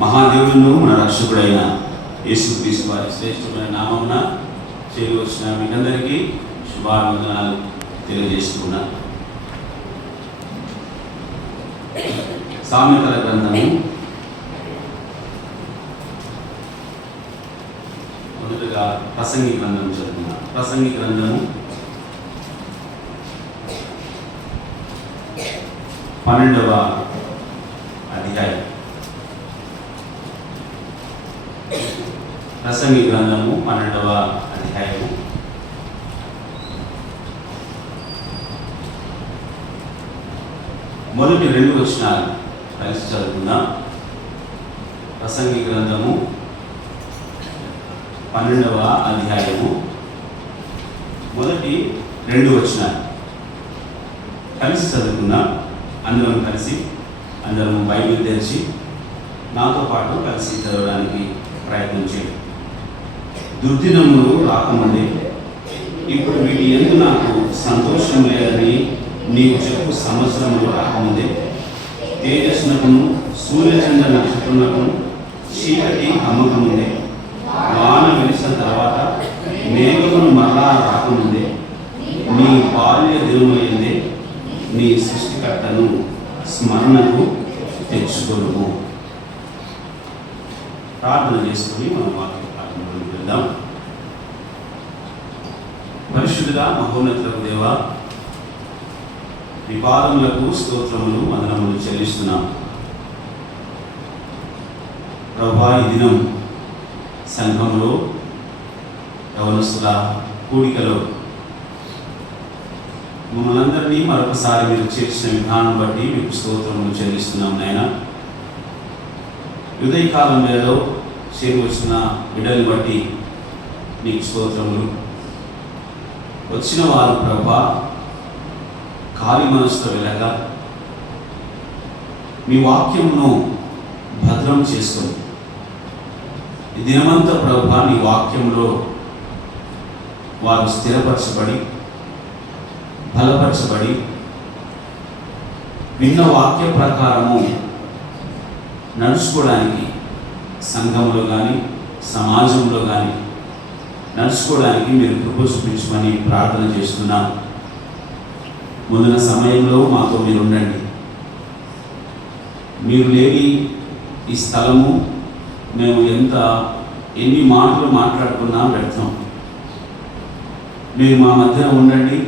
మహాదేవులను మన రక్షకుడైన యేసుక్రీస్తు వారి శ్రేష్టమైన నామమున చేరి వచ్చిన మీకందరికీ శుభాభివందనాలు తెలియజేస్తున్నా. సామెతల గ్రంథము మొదటగా ప్రసంగి గ్రంథం చదువుతున్నా. ప్రసంగి గ్రంథము 12వ అధ్యాయం. ప్రసంగి గ్రంథము 12వ అధ్యాయము మొదటి 2 వచనాలు కలిసి చదువుకుందాం. ప్రసంగి గ్రంథము 12వ అధ్యాయము మొదటి 2 వచనాలు కలిసి చదువుకుందాం. అందరం బైబిల్ తెరిచి నాతో పాటు కలిసి చదవడానికి ప్రయత్నం చేయండి. దుర్దినములు రాకముందే ఇప్పుడు వీటి యందు నాకు సంతోషం లేదని నీవు చెప్పు సంవత్సరములు రాకముందే తేజస్సునకును సూర్యచంద్ర నక్షత్రమునకును చీకటి అమ్మకముందే వాన వెలిసిన తర్వాత మేఘమును మరలా రాకముందే నీ బాల్య దినమైందే నీ సృష్టికర్తను స్మరణకు తెచ్చుకొనుము. ప్రార్థన చేసుకుని మనం వాక్య పాఠంలోకి వెళ్దాం. పరిశుద్ధుడా మహోన్నతులకు దేవ, నీ పాదములకు స్తోత్రములు వందనములు చెల్లిస్తున్నాం. ప్రభువా, ఈ దినం సంఘంలో యవనస్తుల కూడికలో మమ్మల్ని అందరినీ మరొకసారి మీరు చేర్చిన విధానం బట్టి మీకు స్తోత్రములు చెల్లిస్తున్నాం నాయనా. ఉదయకాలం వేళలో చేరి వచ్చిన బిడ్డలు బట్టి నీకు స్తోత్రములు. వచ్చిన వారు ప్రభువా ఖాళీ మనసుతో వెళ్ళగా మీ వాక్యమును భద్రం చేసుకొని ఈ దినమంతా ప్రభువా నీ వాక్యంలో వారు స్థిరపరచబడి బలపరచబడి విన్న వాక్య ప్రకారము నడుచుకోవడానికి సంఘంలో కానీ సమాజంలో కానీ నడుచుకోవడానికి మీరు కృప చూపించమని ప్రార్థన చేస్తున్నాం. ముందున్న సమయంలో మాతో మీరు ఉండండి. మీరు లేని ఈ స్థలము మేము ఎన్ని మాటలు మాట్లాడుకున్నా వ్యర్థం. మీరు మా మధ్య ఉండండి,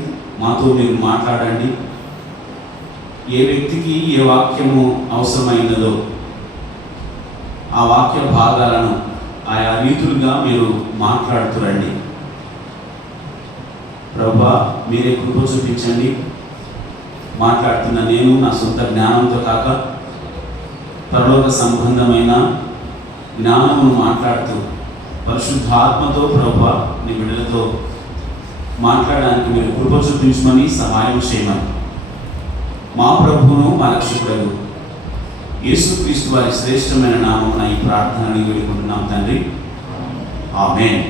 మాతో మీరు మాట్లాడండి. ఏ వ్యక్తికి ఏ వాక్యము అవసరమైనదో ఆ వాక్య భాగాలను ఆయా రీతులుగా మీరు మాట్లాడుతురండి. ప్రభువా, మీరే కృప చూపించండి. మాట్లాడుతున్న నేను నా సొంత జ్ఞానంతో కాక పరలోక సంబంధమైన జ్ఞానమును మాట్లాడుతూ పరిశుద్ధాత్మతో ప్రభువా నీ బిడ్డలతో మాట్లాడడానికి మీరు కృప చూపించమని సహాయం చేయమని మా ప్రభువును మా రక్షకుడు యేసుక్రీస్తు వారి శ్రేష్టమైన నామమున ఈ ప్రార్థనని వేడుకుంటున్నాం తండ్రి, ఆమేన్.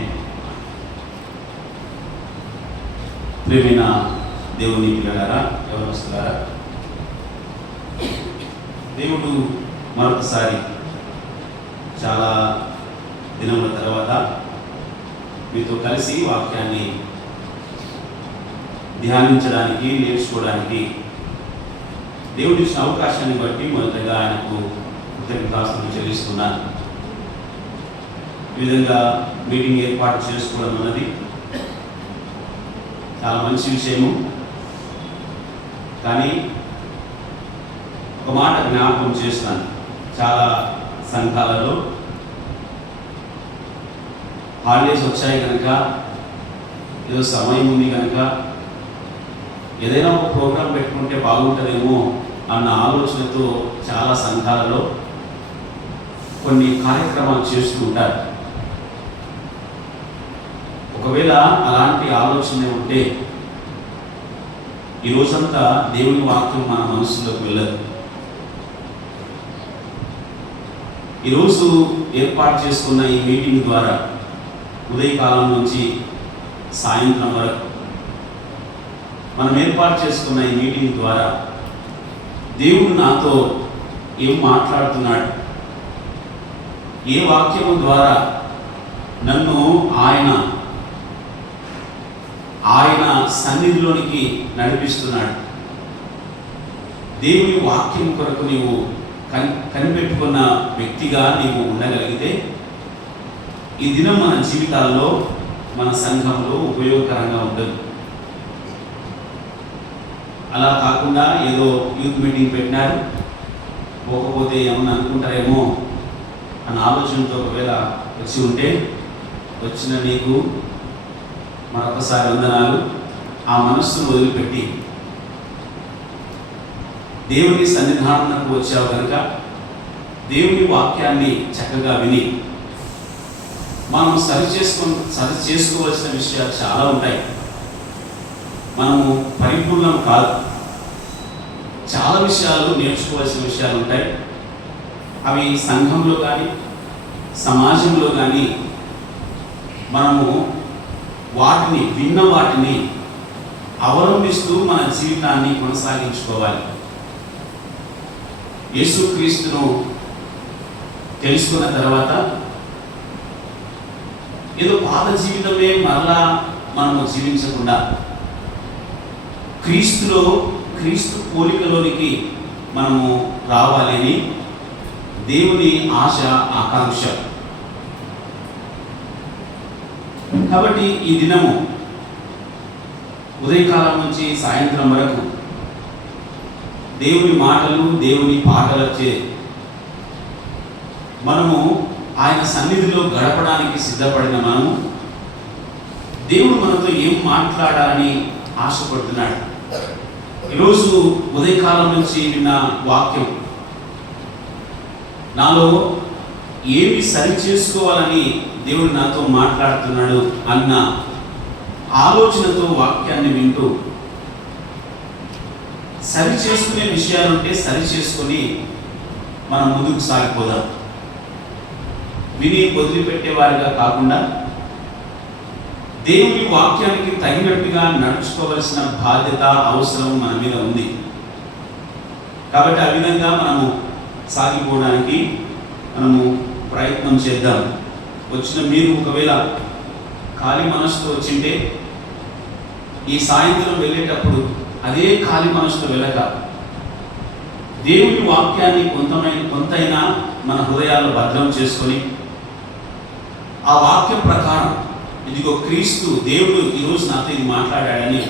ప్రియమైన దేవుని పిల్లలారా, యవనస్తులారా, దేవుడు మరొకసారి చాలా దినముల తర్వాత మీతో కలిసి వాక్యాన్ని ధ్యానించడానికి నేర్చుకోవడానికి దేవుడి ఇచ్చిన అవకాశాన్ని బట్టి మొదటగా ఆయనకు కృతజ్ఞతాస్తుతులు చెల్లిస్తున్నాను. ఈ విధంగా మీటింగ్ ఏర్పాటు చేసుకోవడం అన్నది చాలా మంచి విషయము. కానీ ఒక మాట జ్ఞాపకం చేస్తాను. చాలా సంఘాలలో హాలిడేస్ వచ్చాయి కనుక, ఏదో సమయం ఉంది కనుక ఏదైనా ఒక ప్రోగ్రాం పెట్టుకుంటే బాగుంటుందేమో అన్న ఆలోచనతో చాలా సంఘాలలో కొన్ని కార్యక్రమాలు చేస్తూ ఉంటారు. ఒకవేళ అలాంటి ఆలోచన ఉంటే ఈ రోజంతా దేవుని వాక్యం మన మనసులోకి వెళ్ళదు. ఈరోజు ఏర్పాటు చేసుకున్న ఈ మీటింగ్ ద్వారా ఉదయకాలం నుంచి సాయంత్రం వరకు మనం ఏర్పాటు చేసుకున్న ఈ మీటింగ్ ద్వారా దేవుడు నాతో ఏం మాట్లాడుతున్నాడు, ఏ వాక్యము ద్వారా నన్ను ఆయన సన్నిధిలోనికి నడిపిస్తున్నాడు. దేవుని వాక్యం కొరకు నీవు కనిపెట్టుకున్న వ్యక్తిగా నీవు ఉండగలిగితే ఈ దినం మన జీవితాల్లో, మన సంఘంలో ఉపయోగకరంగా ఉంటుంది. అలా కాకుండా ఏదో యూత్ మీటింగ్ పెట్టినారు, పోకపోతే ఏమన్నా అనుకుంటారేమో అన్న ఆలోచనతో ఒకవేళ వచ్చి ఉంటే, వచ్చిన నీకు మరొకసారి వందనాలు. ఆ మనస్సును వదిలిపెట్టి దేవుని సన్నిధానంకు వచ్చావు కనుక దేవుని వాక్యాన్ని చక్కగా విని మనం సరి చేసుకోవాల్సిన విషయాలు చాలా ఉంటాయి. మనము పరిపూర్ణం కాదు, చాలా విషయాలు నేర్చుకోవాల్సిన విషయాలు ఉంటాయి. అవి సంఘంలో కానీ సమాజంలో కానీ మనము విన్న వాటిని అవలంబిస్తూ మన జీవితాన్ని కొనసాగించుకోవాలి. యేసుక్రీస్తును తెలుసుకున్న తర్వాత ఏదో పాత జీవితమే మరలా మనము జీవించకుండా క్రీస్తు పోలికలోనికి మనము రావాలని దేవుని ఆశ, ఆకాంక్ష. కాబట్టి ఈ దినము ఉదయకాలం నుంచి సాయంత్రం వరకు దేవుని మాటలు, దేవుని పాటలచే మనము ఆయన సన్నిధిలో గడపడానికి సిద్ధపడిన మనము దేవుడు మనతో ఏం మాట్లాడాలని ఆశపడుతున్నాడు. ఈరోజు ఉదయకాలం నుంచి విన్న వాక్యం నాలో ఏమి సరి చేసుకోవాలని దేవుడు నాతో మాట్లాడుతున్నాడు అన్న ఆలోచనతో వాక్యాన్ని వింటూ సరి చేసుకునే విషయాలుంటే సరి చేసుకొని మనం ముందుకు సాగిపోదాం. విని వదిలిపెట్టేవారిగా కాకుండా దేవుని వాక్యానికి తగినట్టుగా నడుచుకోవలసిన బాధ్యత, అవసరం మన మీద ఉంది. కాబట్టి ఆ విధంగా మనము సాగిపోవడానికి మనము ప్రయత్నం చేద్దాం. వచ్చిన మీరు ఒకవేళ ఖాళీ మనసుతో వచ్చింటే ఈ సాయంత్రం వెళ్ళేటప్పుడు అదే ఖాళీ మనసుతో వెళ్ళక దేవుని వాక్యాన్ని కొంతైనా మన హృదయాల్లో భద్రం చేసుకొని ఆ వాక్యం ప్రకారం ఇదిగో క్రీస్తు దేవుడు ఈరోజు నాతో ఇది మాట్లాడాడని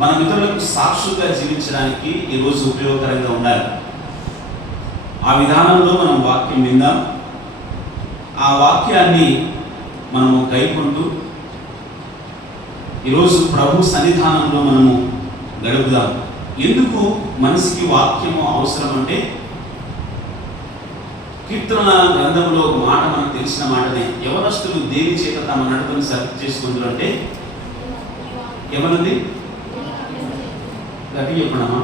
మన ఇతరులకు సాక్షులుగా జీవించడానికి ఈరోజు ఉపయోగకరంగా ఉండాలి. ఆ విధానంలో మనం వాక్యం విందాం. ఆ వాక్యాన్ని మనము గైకొంటూ ఈరోజు ప్రభు సన్నిధానంలో మనము గడుపుదాం. ఎందుకు మనిషికి వాక్యము అవసరం అంటే, కీర్తన గ్రంథంలో ఒక మాట మనకు తెలిసిన మాటనే, యవనస్తులు దేని చేత తమ నడకను సరి చేసుకుంటారు అంటే ఏమనుంది? గట్టిగా చెప్పడమా?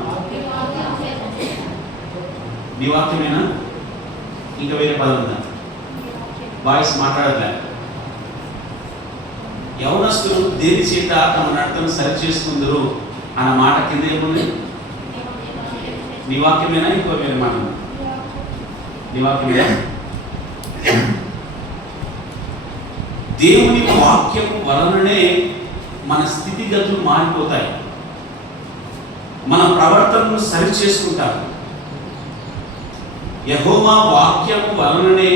నీ వాక్యమేనా? ఇంకా వేరే పదం ఉందా? వాయిస్ మాట్లాడలే. యవనస్తులు దేని చేత తమ నడకను సరి చేసుకుందరు అన్న మాట కింద ఏముంది? నీ వాక్యమేనా? ఇంకో వేరే మాట ఉంది? నీ వాక్యమేనా? దేవుని వాక్యము వలననే మన స్థితిగతులు మారిపోతాయి, మన ప్రవర్తనను సరి చేసుకుంటారు. యెహోవా వాక్యము వలననే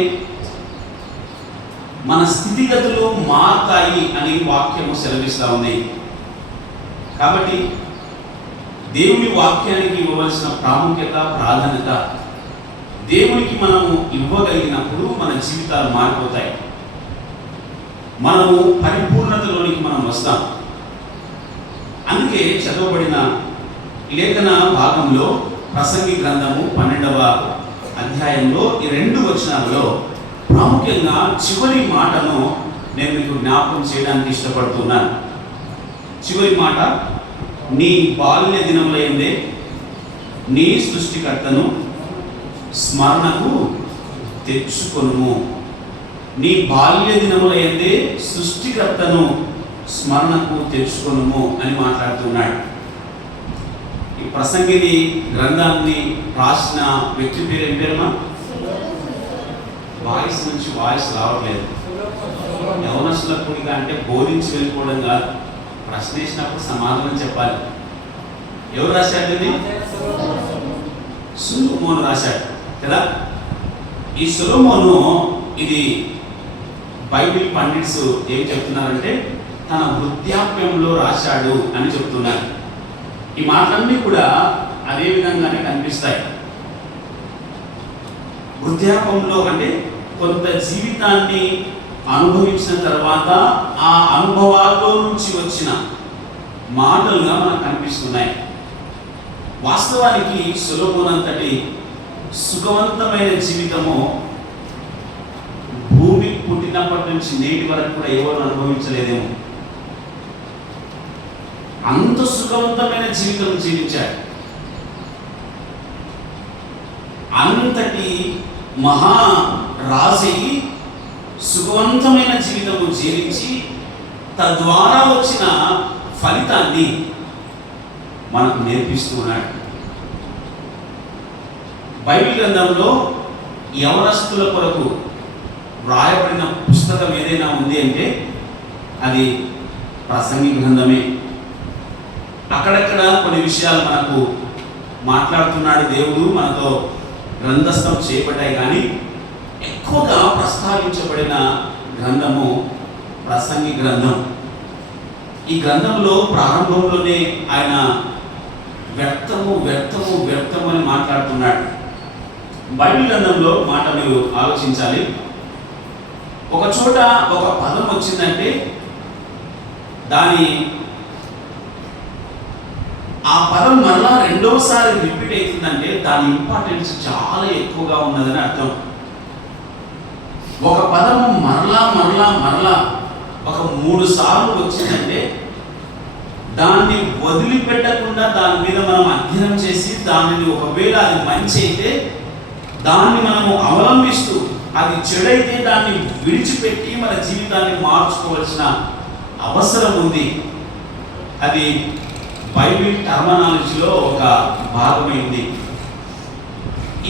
మన స్థితిగతులు మారుతాయి అని వాక్యము సెలవిస్తూ ఉంది. కాబట్టి దేవుని వాక్యానికి ఇవ్వవలసిన ప్రాముఖ్యత, ప్రాధాన్యత దేవునికి మనము ఇవ్వగలిగినప్పుడు మన జీవితాలు మారిపోతాయి. మనము పరిపూర్ణతలోనికి మనం వస్తాం. అందుకే చదవబడిన లేఖన భాగంలో ప్రసంగి గ్రంథము 12వ అధ్యాయంలో ఈ 2 వచనాలలో ప్రాముఖ్యంగా చివరి మాటను నేను మీకు జ్ఞాపకం చేయడానికి ఇష్టపడుతున్నాను. చివరి మాట, నీ బాల్య దినములైందే నీ సృష్టికర్తను స్మరణకు తెచ్చుకొనుము. నీ బాల్య దినములైందే సృష్టికర్తను స్మరణకు తెచ్చుకొనుము అని మాట్లాడుతున్నాడు. ఈ ప్రసంగిని గ్రంథాన్ని రాసిన వ్యక్తి పేరు ఏం పేరుమా? వాయిస్ నుంచి వాయిస్ రావట్లేదు. యవనస్తుల కూడిక అంటే బోధించి వెళ్ళిపోవడం కాదు, ప్రశ్న వేసినప్పుడు సమాధానం చెప్పాలి. ఎవరు రాశాడు ఇది? సొలొమోను రాశాడు కదా. ఈ సొలొమోను ఇది బైబిల్ పండిట్స్ ఏం చెప్తున్నారంటే తన వృద్ధాప్యంలో రాశాడు అని చెప్తున్నారు. ఈ మాటలన్నీ కూడా అదే విధంగానే కనిపిస్తాయి. వృద్ధాప్యంలో అంటే కొంత జీవితాన్ని అనుభవించిన తర్వాత ఆ అనుభవాల్లో నుంచి వచ్చిన మాటలుగా మనకు కనిపిస్తున్నాయి. వాస్తవానికి సొలొమోను అంతటి సుఖవంతమైన జీవితము భూమి పుట్టినప్పటి నుంచి నేటి వరకు కూడా ఎవరు అనుభవించలేదేమో. అంత సుఖవంతమైన జీవితం జీవించాడు. అంతటి మహా రాజయి సుఖవంతమైన జీవితము జీవించి తద్వారా వచ్చిన ఫలితాన్ని మనకు నేర్పిస్తూ ఉన్నాడు. బైబిల్ గ్రంథంలో యవనస్తుల కొరకు వ్రాయబడిన పుస్తకం ఏదైనా ఉంది అంటే అది ప్రసంగి గ్రంథమే. అక్కడక్కడ కొన్ని విషయాలు మనకు మాట్లాడుతున్నాడు దేవుడు, మనతో గ్రంథస్థం చేయబడ్డాయి. కానీ ఎక్కువగా ప్రస్తావించబడిన గ్రంథము ప్రసంగి గ్రంథం. ఈ గ్రంథంలో ప్రారంభంలోనే ఆయన వ్యర్థము వ్యర్థము వ్యర్థము అని మాట్లాడుతున్నాడు. బైబిల్ గ్రంథంలో మాట మీరు ఆలోచించాలి. ఒక చోట ఒక పదం వచ్చిందంటే ఆ పదం మరలా రెండవసారి రిపీట్ అవుతుందంటే దాని ఇంపార్టెన్స్ చాలా ఎక్కువగా ఉన్నదని అర్థం. ఒక పదము మరలా మరలా మరలా ఒక 3 సార్లు వచ్చిందంటే దాన్ని వదిలిపెట్టకుండా దాని మీద మనం అధ్యయనం చేసి దానిని ఒకవేళ అది మంచి అయితే దాన్ని మనము అవలంబిస్తూ, అది చెడైతే దాన్ని విడిచిపెట్టి మన జీవితాన్ని మార్చుకోవాల్సిన అవసరం ఉంది. అది బైబిల్ టర్మినాలజీలో ఒక భాగమైంది.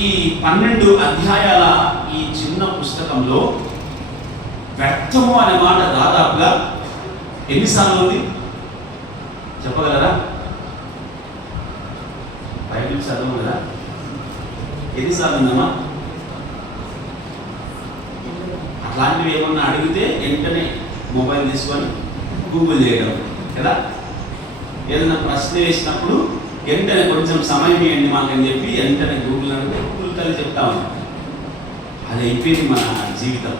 ఈ 12 అధ్యాయాల ఈ చిన్న పుస్తకంలో వ్యర్థము అనే మాట దాదాపుగా ఎన్నిసార్లు ఉంది చెప్పగలరా? బైబిల్ చదవము కదా, ఎన్నిసార్లు ఉందమ్మా? అట్లాంటివి ఏమన్నా అడిగితే వెంటనే మొబైల్ తీసుకొని గూగుల్ చేయడం కదా. ఏదైనా ప్రశ్న వేసినప్పుడు వెంటనే కొంచెం సమయం ఇవ్వండి మాకని చెప్పి వెంటనే గూగుల్ అడిగితే గూగుల్ తల్లి చెప్తాము. అది అయిపోయింది మన జీవితం.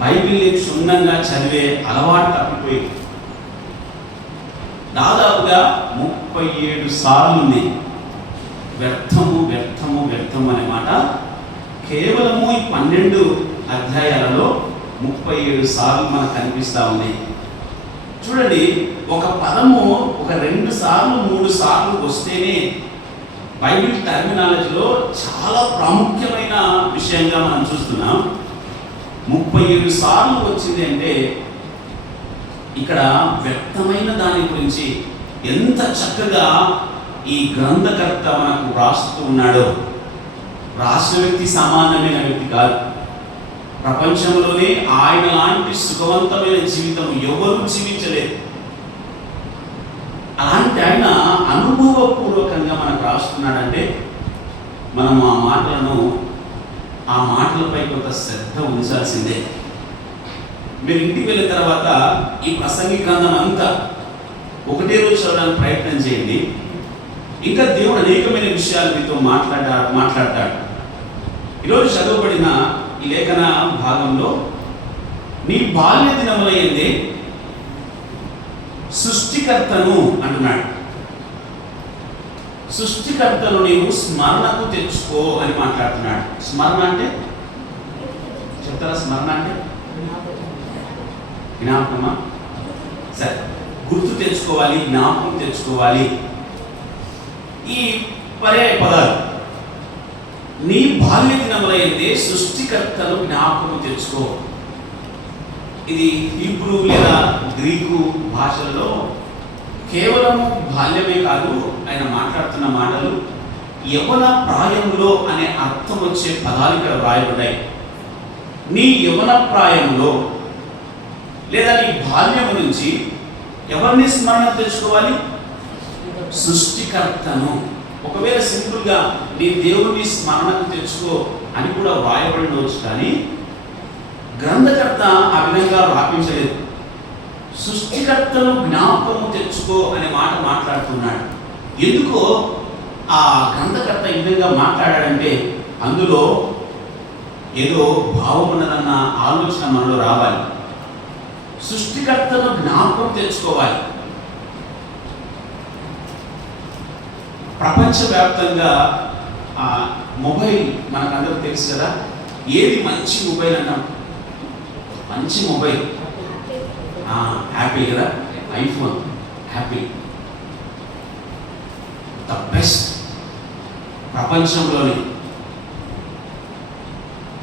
బైబిల్ని క్షుణ్ణంగా చదివే అలవాటు తప్పిపోయింది. దాదాపుగా 37 సార్లు ఉంది వ్యర్థము వ్యర్థము వ్యర్థము అనే మాట. కేవలము ఈ 12 అధ్యాయాలలో 37 సార్లు మనకు కనిపిస్తూ ఉంది. చూడండి, ఒక పదము ఒక 2 సార్లు 3 సార్లు వస్తేనే బైబిల్ టర్మినాలజీలో చాలా ప్రాముఖ్యమైన విషయంగా మనం చూస్తున్నాం. 37 సార్లు వచ్చింది అంటే ఇక్కడ వ్యక్తమైన దాని గురించి ఎంత చక్కగా ఈ గ్రంథకర్త మనకు రాస్తూ ఉన్నాడో. రాసిన వ్యక్తి సామాన్యమైన వ్యక్తి కాదు. ప్రపంచంలోనే ఆయన లాంటి సుఖవంతమైన జీవితం ఎవరు జీవించలేదు. అలాంటి ఆయన అనుభవపూర్వకంగా మనకు రాస్తున్నాడంటే మనం ఆ మాటలపై కొంత శ్రద్ధ ఉంచాల్సిందే. మీరు ఇంటికి వెళ్ళిన తర్వాత ఈ ప్రసంగి గ్రంథం అంతా ఒకటే రోజు చదవడానికి ప్రయత్నం చేయండి. ఇంకా దేవుడు అనేకమైన విషయాలు మీతో మాట్లాడతాడు. ఈరోజు చదవబడిన ఈ లేఖన భాగంలో నీ బాల్య దినములయందే సృష్టికర్తను అంటున్నాడు. సృష్టికర్తను నీవు స్మరణకు తెచ్చుకో అని మాట్లాడుతున్నాడు. స్మరణ అంటే చెప్తారా? స్మరణ అంటే జ్ఞాపకమా? సరే, గుర్తు తెచ్చుకోవాలి, జ్ఞాపకం తెచ్చుకోవాలి. ఈ పర్యాయ పదాలు నీ బాల్య దినములైతే సృష్టికర్తను జ్ఞాపకం తెచ్చుకో. ఇది హీబ్రూ లేదా గ్రీకు భాషల్లో కేవలము బాల్యమే కాదు, ఆయన మాట్లాడుతున్న మాటలు యవన ప్రాయంలో అనే అర్థం వచ్చే పదాలు ఇక్కడ వ్రాయబడ్డాయి. నీ యవన ప్రాయంలో లేదా నీ బాల్యం నుంచి ఎవరిని స్మరణ తెచ్చుకోవాలి? సృష్టికర్తను. ఒకవేళ సింపుల్గా నీ దేవుని స్మరణకు తెచ్చుకో అని కూడా వ్రాయబడినవచ్చు, కానీ గ్రంథకర్త ఆ విధంగా రాపించలేదు. సృష్టికర్తను జ్ఞాపకము తెచ్చుకో అనే మాట మాట్లాడుతున్నాడు. ఎందుకో ఆ గ్రంథకర్త ఈ విధంగా మాట్లాడాడంటే అందులో ఏదో భావం ఉన్నదన్న ఆలోచన మనలో రావాలి. సృష్టికర్తను జ్ఞాపకం తెచ్చుకోవాలి. ప్రపంచవ్యాప్తంగా మొబైల్ మనకందరూ తెలుసు కదా. ఏది మంచి మొబైల్ అన్నాం? మంచి మొబైల్ యాపిల్ కదా, ఐఫోన్, యాపిల్ ద బెస్ట్ ప్రపంచంలోనే.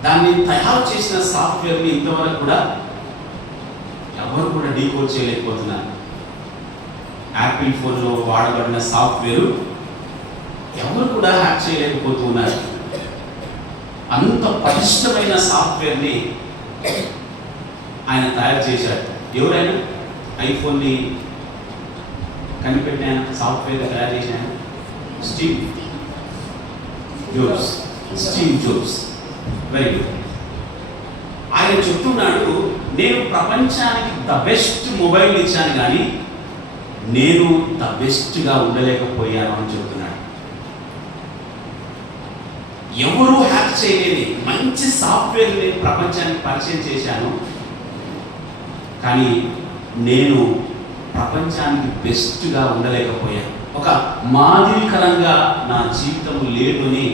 దాన్ని తయారు చేసిన సాఫ్ట్వేర్ని ఇంతవరకు కూడా ఎవరు కూడా డీకోడ్ చేయలేకపోతున్నారు. యాపిల్ ఫోన్లో వాడబడిన సాఫ్ట్వేర్ ఎవరు కూడా హ్యాక్ చేయలేకపోతున్నారు. అంత పటిష్టమైన సాఫ్ట్వేర్ని ఆయన తయారు చేశాడు. ఎవరైనా ఐఫోన్ని కనిపెట్టిన సాఫ్ట్వేర్ తయారు చేసిన స్టీవ్ జోబ్స్. Very good. ఆయన చెప్తున్నాడు, నేను ప్రపంచానికి ద బెస్ట్ మొబైల్ ఇచ్చాను, కానీ నేను ద బెస్ట్గా ఉండలేకపోయాను అని చెప్తున్నాడు. ఎవరు హ్యాక్ చేయలేని మంచి సాఫ్ట్వేర్ నేను ప్రపంచానికి పరిచయం చేశాను, కానీ నేను ప్రపంచానికి బెస్ట్గా ఉండలేకపోయాను. ఒక మాదిరికరంగా నా జీవితం లేదు అని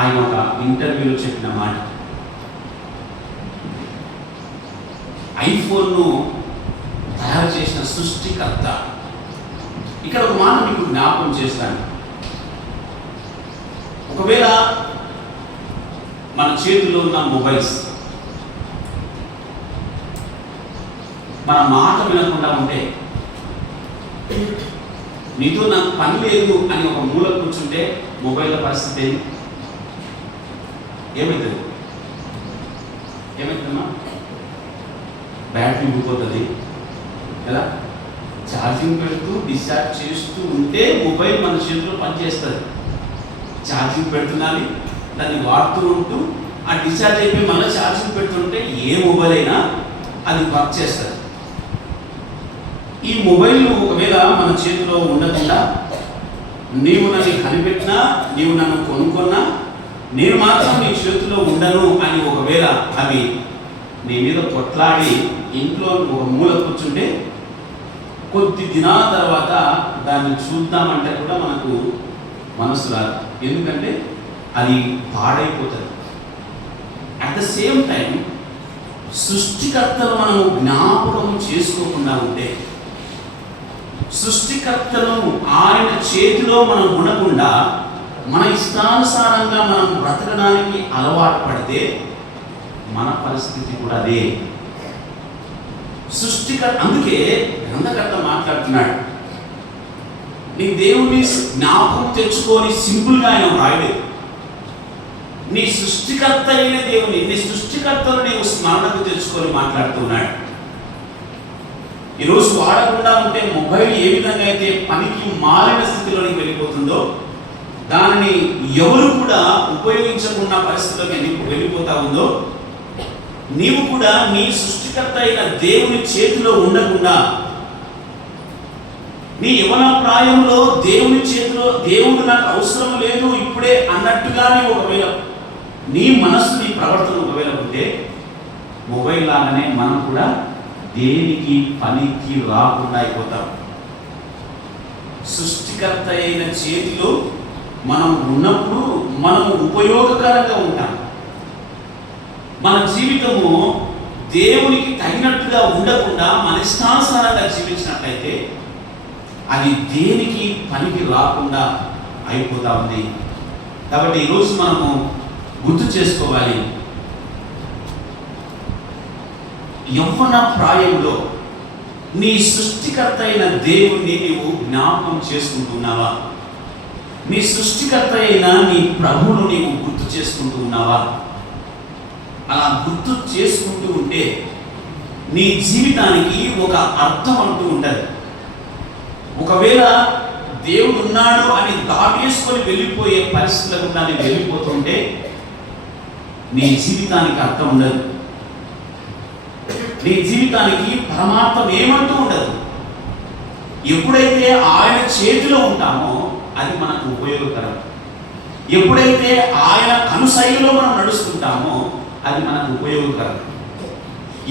ఆయన ఒక ఇంటర్వ్యూలో చెప్పిన మాట. ఐఫోన్ను తయారు చేసిన సృష్టికర్త. ఇక్కడ ఒక మాట మీకు జ్ఞాపకం చేస్తాను. ఒకవేళ మన చేతిలో ఉన్న మొబైల్స్ మన మాట వినకుండా ఉంటే, నీతో నాకు పని లేదు అని ఒక మూల కూర్చుంటే మొబైల్ పరిస్థితి ఏమవుతుంది? ఏమవుతుందమ్మా? బ్యాటరీ ఊడిపోతుంది కదా. ఛార్జింగ్ పెడుతూ డిశ్చార్జ్ చేస్తూ ఉంటే మొబైల్ మన చేతిలో పనిచేస్తుంది. ఛార్జింగ్ పెడుతున్నది, దాన్ని వాడుతూ ఉంటూ ఆ డిశ్చార్జ్ అయిపోయి మళ్ళీ ఛార్జింగ్ పెడుతుంటే ఏ మొబైల్ అయినా అది వర్క్ చేస్తుంది. ఈ మొబైల్ ఒకవేళ మన చేతిలో ఉండకుండా నీవు నన్ను కనిపెట్టినా, నీవు నన్ను కొనుక్కున్నా, నేను మాత్రం నీ చేతిలో ఉండను అని ఒకవేళ అవి నీ మీద కొట్లాడి ఇంట్లో ఒక మూల కూర్చుంటే కొద్ది దినాల తర్వాత దాన్ని చూద్దామంటే కూడా మనకు మనసు రాదు. ఎందుకంటే అది పాడైపోతుంది. అట్ ద సేమ్ టైం సృష్టికర్తను మనము జ్ఞాపకం చేసుకోకుండా ఉంటే, సృష్టికర్తను ఆయన చేతిలో మనం ఉండకుండా మన ఇష్టానుసారంగా మనం బ్రతకడానికి అలవాటు పడితే మన పరిస్థితి కూడా అదే. అందుకే గ్రంథకర్త మాట్లాడుతున్నాడు, నీ దేవుని జ్ఞాపకం తెచ్చుకొని సింపుల్గా ఆయన రాయలేదు. నీ సృష్టికర్త అయిన దేవుని, నీ సృష్టికర్తను నీవు స్మరణకు తెచ్చుకొని మాట్లాడుతున్నాడు. ఈరోజు వాడకుండా ఉంటే మొబైల్ ఏ విధంగా అయితే పనికి మారిన స్థితిలోనికి వెళ్ళిపోతుందో, దానిని ఎవరు కూడా ఉపయోగించకుండా పరిస్థితిలోకి వెళ్ళిపోతా ఉందో, నీవు కూడా నీ సృష్టికర్త అయిన దేవుని చేతిలో ఉండకుండా, నీ యవన ప్రాయంలో దేవుని చేతిలో దేవుడు నాకు అవసరం లేదు ఇప్పుడే అన్నట్టుగా ఒకవేళ నీ మనస్సు, నీ ప్రవర్తన ఒకవేళ ఉంటే, మొబైల్ లాగానే మనం కూడా దేనికి పనికి రాకుండా అయిపోతాం. సృష్టికర్త అయిన చేతిలో మనం ఉన్నప్పుడు మనం ఉపయోగకరంగా ఉంటాం. మన జీవితము దేవునికి తగినట్టుగా ఉండకుండా మన ఇష్టానుసారంగా జీవించినట్లయితే అది దేనికి పనికి రాకుండా అయిపోతా ఉంది. కాబట్టి ఈరోజు మనము గుర్తు చేసుకోవాలి, యవ్వన ప్రాయంలో నీ సృష్టికర్త అయిన దేవుణ్ణి నీవు జ్ఞాపకం చేసుకుంటున్నావా? నీ సృష్టికర్త అయిన నీ ప్రభువును నీవు గుర్తు చేసుకుంటూ ఉన్నావా? అలా గుర్తు చేసుకుంటూ ఉంటే నీ జీవితానికి ఒక అర్థం అంటూ ఉంటుంది. ఒకవేళ దేవుడు ఉన్నాడు అని దాటేసుకొని వెళ్ళిపోయే పరిస్థితుల గుండా నీవు వెళ్ళిపోతుంటే నీ జీవితానికి అర్థం ఉండదు. నీ జీవితానికి పరమార్థం ఏమంటూ ఉండదు. ఎప్పుడైతే ఆయన చేతిలో ఉంటామో అది మనకు ఉపయోగకరం. ఎప్పుడైతే ఆయన కనుసైలో మనం నడుస్తుంటామో అది మనకు ఉపయోగకరం.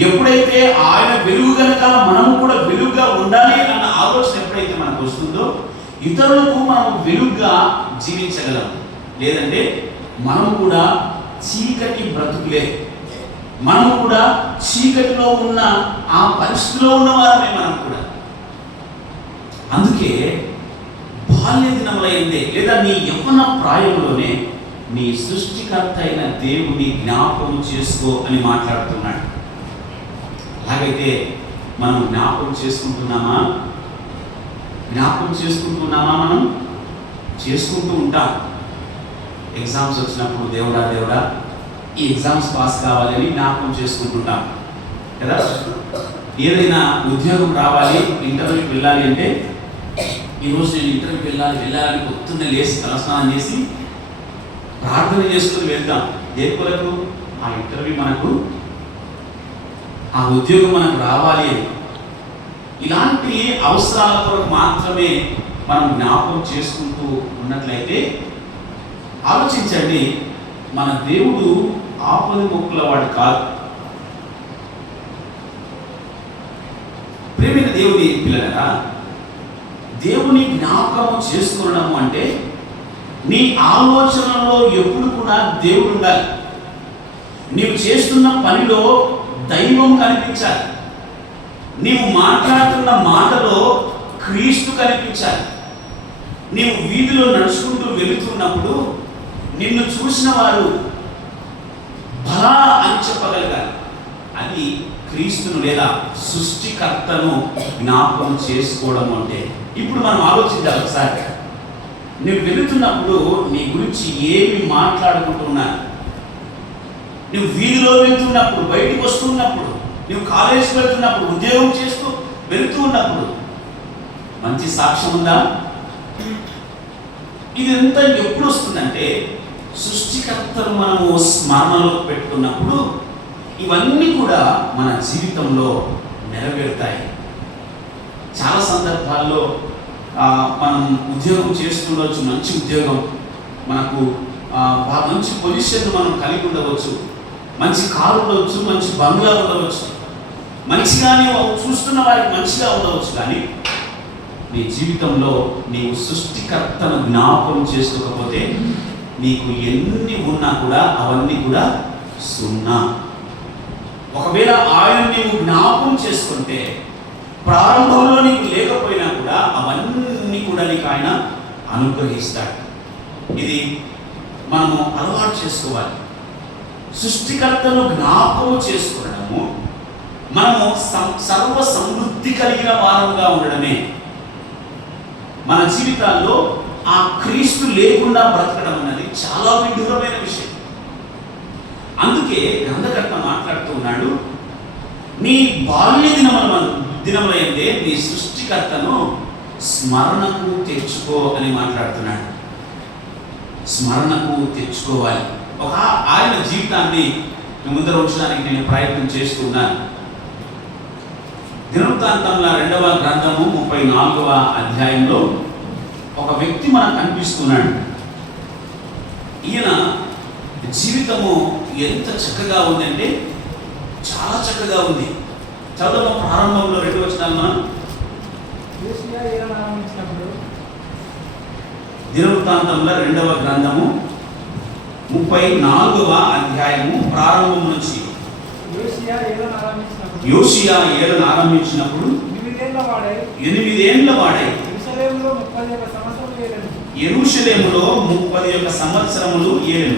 ఎప్పుడైతే ఆయన వెలుగు కనుక మనము కూడా వెలుగుగా ఉండాలి అన్న ఆలోచన ఎప్పుడైతే మనకు వస్తుందో ఇతరులకు మనం వెలుగుగా జీవించగలం. లేదంటే మనం కూడా చీకటి బ్రతుకులే, మనము కూడా చీకటిలో ఉన్న ఆ పరిస్థితిలో ఉన్నవారమే మనం కూడా. అందుకే బాల్య దినములైందే లేదా నీ యవ్వన ప్రాయంలోనే నీ సృష్టికర్త అయిన దేవుని జ్ఞాపకం చేసుకో అని మాట్లాడుతున్నాడు. అలాగైతే మనం జ్ఞాపకం చేసుకుంటున్నామా? మనం చేసుకుంటూ ఉంటాం. ఎగ్జామ్స్ వచ్చినప్పుడు దేవుడా ఈ ఎగ్జామ్స్ పాస్ కావాలని జ్ఞాపకం చేసుకుంటుంటాం కదా. ఏదైనా ఉద్యోగం రావాలి, ఇంటర్వ్యూకి వెళ్ళాలి అంటే ఈరోజు నేను ఇంటర్వ్యూకి వెళ్ళాలని పొద్దున్నే లేచి తలస్నానం చేసి ప్రార్థన చేసుకుని వెళ్తాం. దేని కొరకు? ఆ ఇంటర్వ్యూ మనకు, ఆ ఉద్యోగం మనకు రావాలి అని. ఇలాంటి అవసరాల కొరకు మాత్రమే మనం జ్ఞాపకం చేసుకుంటూ ఉన్నట్లయితే ఆలోచించండి, మన దేవుడు ఆపద మొక్కుల వాడు కాదు. ప్రేమైన దేవుని పిల్లలరా, దేవుని జ్ఞాపకం చేసుకోవడము అంటే నీ ఆలోచనలో ఎప్పుడు కూడా దేవుడు ఉండాలి. నీవు చేస్తున్న పనిలో దైవం కనిపించాలి. నీవు మాట్లాడుతున్న మాటలో క్రీస్తు కనిపించాలి. నీవు వీధిలో నడుచుకుంటూ వెళుతున్నప్పుడు నిన్ను చూసిన వారు బలా అని చెప్పగలగాలి. అది క్రీస్తును లేదా సృష్టికర్తను జ్ఞాపకం చేసుకోవడం అంటే. ఇప్పుడు మనం ఆలోచించాలి ఒకసారి. నువ్వు వెళుతున్నప్పుడు నీ గురించి ఏమి మాట్లాడుకుంటున్నారు? నువ్వు వీధిలో వెళ్తున్నప్పుడు, బయటకు వస్తున్నప్పుడు, నువ్వు కాలేజీకి వెళ్తున్నప్పుడు, ఉద్యోగం చేస్తూ వెళుతూ ఉన్నప్పుడు మంచి సాక్ష్యం ఉందా? ఇదంతా ఎప్పుడు వస్తుందంటే సృష్టికర్తను మనము స్మరణలో పెట్టుకున్నప్పుడు ఇవన్నీ కూడా మన జీవితంలో నెరవేరుతాయి. చాలా సందర్భాల్లో మనం ఉద్యోగం చేస్తుండవచ్చు, మంచి ఉద్యోగం, మనకు మంచి పొజిషన్ మనం కలిగి ఉండవచ్చు, మంచి కారు ఉండవచ్చు, మంచి బంగ్లా ఉండవచ్చు, మంచిగానే చూస్తున్న వారికి మంచిగా ఉండవచ్చు. కానీ నీ జీవితంలో నీవు సృష్టికర్తను జ్ఞాపకం చేసుకోకపోతే నీకు ఎన్ని ఉన్నా కూడా అవన్నీ కూడా సున్నా. ఒకవేళ ఆయన నీవు జ్ఞాపకం చేసుకుంటే ప్రారంభంలో నీకు లేకపోయినా కూడా అవన్నీ కూడా నీకు ఆయన అనుగ్రహిస్తాడు. ఇది మనము అలవాటు చేసుకోవాలి. సృష్టికర్తను జ్ఞాపకం చేసుకోవడము మనము సర్వ సమృద్ధి కలిగిన వారంగా ఉండడమే. మన జీవితాల్లో ఆ క్రీస్తు లేకుండా బ్రతకడం అన్నది చాలా విడ్డూరమైన విషయం. అందుకే గ్రంథకర్త మాట్లాడుతూ ఉన్నాడు, నీ బాల్య దినములైతే నీ సృష్టికర్తను స్మరణకు తెచ్చుకో అని మాట్లాడుతున్నాడు. స్మరణకు తెచ్చుకోవాలి. ఒక ఆయన జీవితాన్ని ముందర ఉంచడానికి నేను ప్రయత్నం చేస్తూ ఉన్నాను. దినవృత్తాంతముల 2వ గ్రంథము 34వ అధ్యాయంలో ఒక వ్యక్తి మనకు కనిపిస్తున్నాడు. ఈయన జీవితము ఎంత చక్కగా ఉందంటే చాలా చక్కగా ఉంది. చదువు ప్రారంభంలో 2 వచనాలు మనం దినవృత్తాంతముల 2వ గ్రంథము 34వ అధ్యాయము ప్రారంభం నుంచి. యోషియా ఏలును ఆరంభించినప్పుడు 8 ఏళ్ల వాడై యెరూషలేములో 31 సంవత్సరములు ఏలు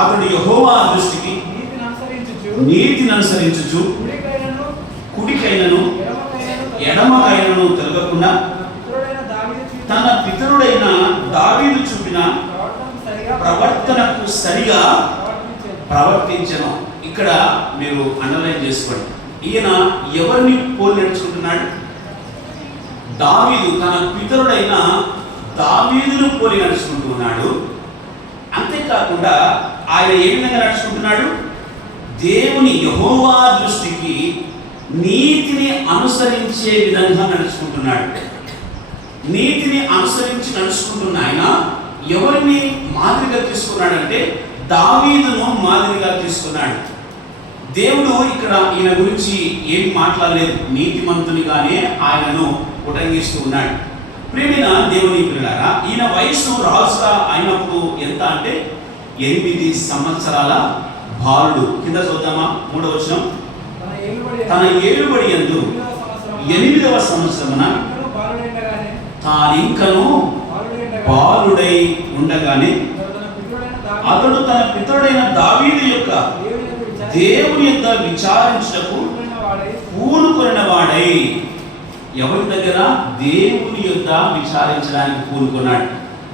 అతడు యెహోవా దృష్టికి నీతిని అనుసరించుచు కుడికైనను ఎడమకైనను తిరగకుండా తన పితరుడైన ప్రవర్తనకు సరిగా ప్రవర్తించను. ఇక్కడ మీరు అండర్లైన్ చేసుకోండి. ఈయన ఎవరిని పోలి నడుచుకుంటున్నాడు? దావీదు, తన పితరుడైన దావీదును పోలి నడుచుకుంటున్నాడు. అంతేకాకుండా ఆయన ఏ విధంగా నడుచుకుంటున్నాడు? దేవుని యెహోవా దృష్టికి నీతిని అనుసరించే విధంగా నడుచుకుంటున్నాడు. నీతిని అనుసరించి నడుచుకుంటున్న ఆయన ఎవరిని మాదిరిగా తీసుకున్నాడంటే దావీదును మాదిరిగా తీసుకున్నాడు. దేవుడు ఇక్కడ ఈయన గురించి ఏం మాట్లాడలేదు, నీతిమంతునిగానే ఆయనను ఉటంగిస్తూ ఉన్నాడు. ప్రియమైన దేవుని పిల్లారా, ఈయన వయసు రాజుగా అయినప్పుడు ఎంత అంటే 8 సంవత్సరాల బాలుడు. కింద చూద్దామా 3వ వచనం. తన ఏలుబడి యందు 8వ సంవత్సరమున తానింకను బాలుడై ఉండగానే అతడు తన పితరుడైన దావీదు యొక్క దేవుని యొక్క విచారించుటకు పూనుకొనిన వాడై. ఎవరి దగ్గర? దేవుని యొక్క విచారించడానికి పూనుకున్నాడు.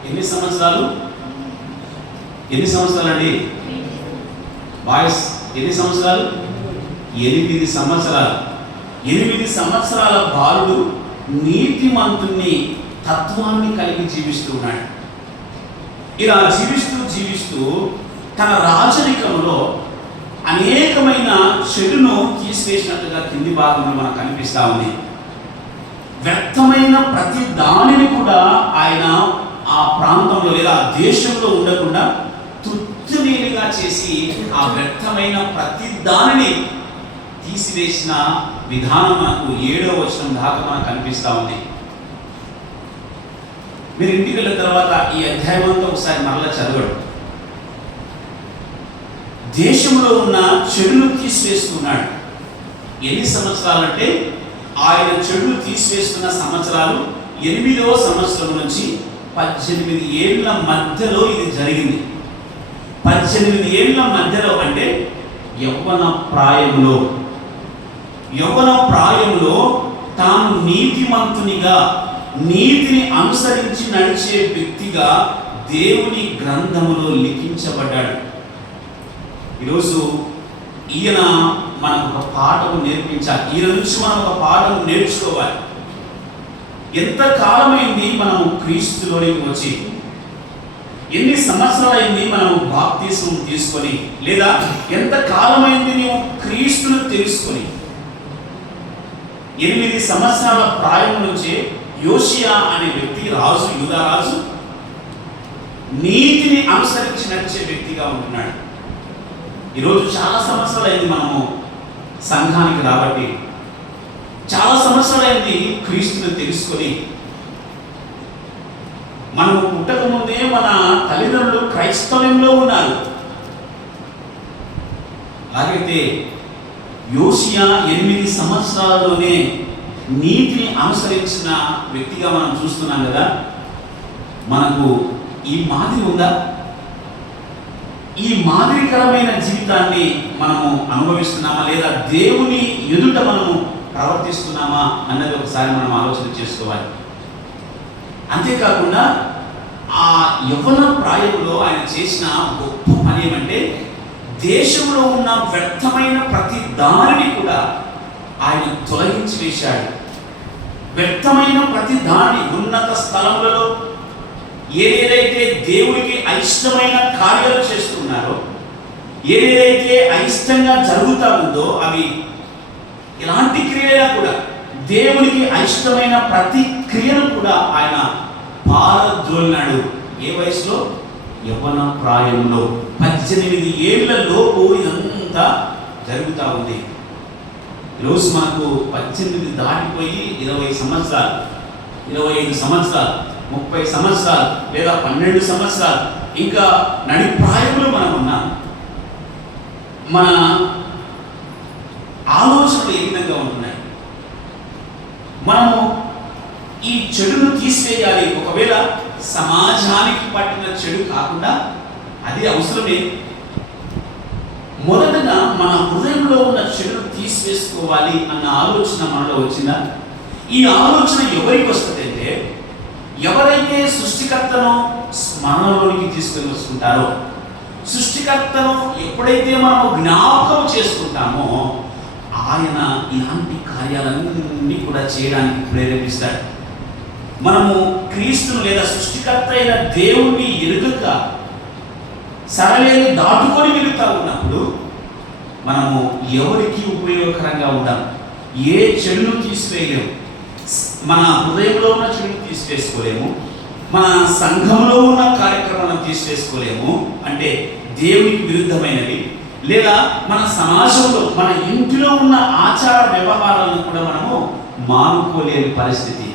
ఎన్ని సంవత్సరాలు అండి బాయ్స్? ఎన్ని సంవత్సరాలు? 8 సంవత్సరాలు. 8 సంవత్సరాల బాలుడు నీతిమంతుని తత్వాన్ని కలిగి జీవిస్తూ ఉన్నాడు. ఇలా జీవిస్తూ తన రాజరికంలో అనేకమైన చెడును తీసివేసినట్టుగా కింది భాగంలో మనకు కనిపిస్తూ ఉంది. వ్యర్థమైన ప్రతి దానిని కూడా ఆయన ఆ ప్రాంతంలో లేదా దేశంలో ఉండకుండా తృప్తిగా చేసి ఆ వ్యర్థమైన ప్రతి దానిని తీసివేసిన విధానం మనకు 7వ వచనం దాకా మనకు కనిపిస్తూ ఉంది. మీరు ఇంటికి వెళ్ళిన తర్వాత ఈ అధ్యాయం అంతా ఒకసారి మరలా చదవండి. దేశంలో ఉన్న చెడును తీసివేస్తున్నాడు. ఎన్ని సంవత్సరాలంటే ఆయన చెడును తీసివేస్తున్న సంవత్సరాలు 8వ సంవత్సరం నుంచి 18 ఏళ్ల మధ్యలో ఇది జరిగింది. 18 ఏళ్ల మధ్యలో అంటే యవ్వన ప్రాయంలో తాను నీతిమంతునిగా, నీతిని అనుసరించి నడిచే వ్యక్తిగా దేవుని గ్రంథములో లిఖించబడ్డాడు. ఈరోజు ఈయన మనకు ఒక పాఠం నేర్పించాలి. ఈయన నుంచి మనం ఒక పాఠం నేర్చుకోవాలి. ఎంత కాలమైంది మనము క్రీస్తులోనికి వచ్చి? ఎన్ని సంవత్సరాలైంది మనము బాప్తిస్మం తీసుకొని? లేదా ఎంత కాలమైంది నీవు క్రీస్తును తెలుసుకొని? 8 సంవత్సరాల ప్రాయం నుంచే యోషియా అనే వ్యక్తి రాజు, యూదా రాజు, నీతిని అనుసరించి నడిచే వ్యక్తిగా ఉంటున్నాడు. ఈరోజు చాలా సంవత్సరాలైంది మనము సంఘానికి రాబట్టి, చాలా సంవత్సరాలైంది క్రీస్తుని తెలుసుకొని. మనము పుట్టకముందే మన తల్లిదండ్రులు క్రైస్తవ్యంలో ఉన్నారు. అలాగైతే యోషియా 8 సంవత్సరాలలోనే నీతిని అనుసరించిన వ్యక్తిగా మనం చూస్తున్నాం కదా. మనకు ఈ మాదిరి ఉందా? ఈ మాదిరికరమైన జీవితాన్ని మనము అనుభవిస్తున్నామా, లేదా దేవుని ఎదుట మనము ప్రవర్తిస్తున్నామా అన్నది ఒకసారి మనం ఆలోచన చేసుకోవాలి. అంతేకాకుండా ఆ యవ్వన ప్రాయంలో ఆయన చేసిన గొప్ప పని ఏమంటే దేశంలో ఉన్న వ్యర్థమైన ప్రతి దానిని కూడా ఆయన తొలగించి వేశాడు. వ్యర్థమైన ప్రతి దాని ఉన్నత స్థలములలో ఏదైతే దేవుడికి అయిష్టమైన కార్యాలు చేస్తున్నారో, ఏదైతే అయిష్టంగా జరుగుతా ఉందో, అవి ఎలాంటి క్రియలైనా కూడా దేవునికి అయిష్టమైన ప్రతి క్రియను కూడా ఆయన పారద్రోలినాడు. ఏ వయసులో? యవ్వన ప్రాయంలో 18 ఏళ్ల లోపు ఇదంతా జరుగుతూ ఉంది. ఈరోజు మనకు 18 దాటిపోయి 20 సంవత్సరాలు, 25 సంవత్సరాలు, 30 సంవత్సరాలు లేదా 12 సంవత్సరాలు ఇంకా నడి ప్రాయంలో మనం ఉన్నాం. మన ఆలోచనలు ఏ విధంగా ఉంటున్నాయి? మనము ఈ చెడును తీసివేయాలి. ఒకవేళ సమాజానికి పట్టిన చెడు కాకుండా అది అవసరమే. మొదటగా మన హృదయంలో ఉన్న చెడును తీసివేసుకోవాలి అన్న ఆలోచన మనలో వచ్చిందా? ఈ ఆలోచన ఎవరికి వస్తుందంటే, ఎవరైతే సృష్టికర్తను స్మరణలోనికి తీసుకొని వస్తుంటారో, సృష్టికర్తను ఎప్పుడైతే మనము జ్ఞాపకం చేసుకుంటామో ఆయన ఇలాంటి కార్యాలన్నీ కూడా చేయడానికి ప్రేరేపిస్తాడు. మనము క్రీస్తును లేదా సృష్టికర్త అయిన దేవుణ్ణి ఎరుగక సరళేని దాటుకొని వెళుతూ ఉన్నప్పుడు మనము ఎవరికి ఉపయోగకరంగా ఉండాలి. ఏ చెడును తీసివేయలేము. మన హృదయంలో ఉన్న చెడును తీసివేసుకోలేము. మన సంఘంలో ఉన్న కార్యక్రమాలను తీసివేసుకోలేము. అంటే దేవునికి విరుద్ధమైనవి, లేదా మన సమాజంలో మన ఇంటిలో ఉన్న ఆచార వ్యవహారాలను కూడా మనము మానుకోలేని పరిస్థితి.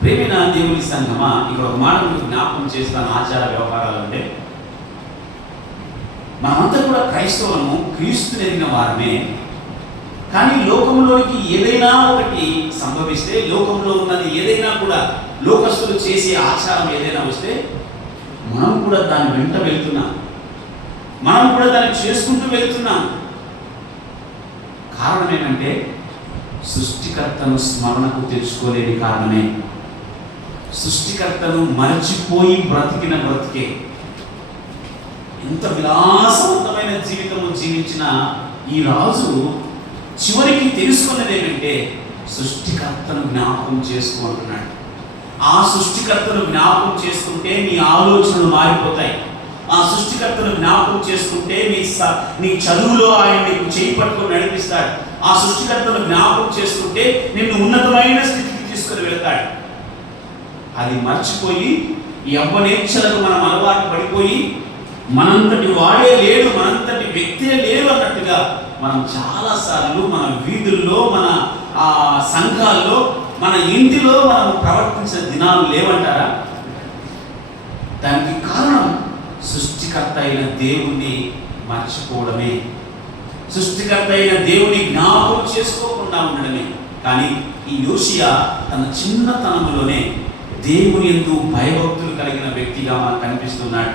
ప్రేమైన దేవుని సంఘమా, ఇక్కడ ఒక మాట జ్ఞాపకం చేస్తాను. ఆచార వ్యవహారాలు అంటే మనమంతా కూడా క్రైస్తవులము, క్రీస్తుని ఎరిగిన వారమే. కానీ లోకంలోనికి ఏదైనా ఒకటి సంభవిస్తే, లోకంలో ఉన్నది ఏదైనా కూడా లోకస్తులు చేసే ఆచారం ఏదైనా వస్తే మనం కూడా దాని వెంట వెళ్తున్నాం, మనం కూడా దాన్ని చేసుకుంటూ వెళ్తున్నాం. కారణం ఏమంటే సృష్టికర్తను స్మరణకు తెచ్చుకోలేని కారణమే. సృష్టికర్తను మరచిపోయి బ్రతికిన బ్రతికే. ఎంత విలాసవంతమైన జీవితము జీవించిన ఈ రాజు చివరికి తెలుసుకున్నది ఏమంటే సృష్టికర్తను జ్ఞాపకం చేసుకుంటున్నాడు. ఆ సృష్టికర్తను జ్ఞాపకం చేసుకుంటే నీ ఆలోచనలు మారిపోతాయి. ఆ సృష్టికర్తను జ్ఞాపకం చేసుకుంటే నీ చదువులో ఆయన నీకు చేయి పట్టుకొని నడిపిస్తాడు. ఆ సృష్టికర్తను జ్ఞాపకం చేసుకుంటే నిన్ను ఉన్నతమైన స్థితికి తీసుకొని వెళ్తాడు. అది మర్చిపోయి యవ్వనేచ్ఛలకు మనం అలవాటు పడిపోయి మనంతటి వాడే లేడు, మనంతటి వ్యక్తే లేడు అన్నట్టుగా మనం చాలాసార్లు మన వీధుల్లో, మన సంఘాల్లో, మన ఇంటిలో మనం ప్రవర్తించిన దినాలు లేవంటారా? దానికి కారణం సృష్టికర్త అయిన దేవుణ్ణి మర్చిపోవడమే, సృష్టికర్త అయిన దేవుని జ్ఞాపకం చేసుకోకుండా ఉండడమే. కానీ ఈ యోషియా తన చిన్నతనంలోనే దేవుని యందు భయభక్తులు కలిగిన వ్యక్తిగా మనకు కనిపిస్తున్నాడు.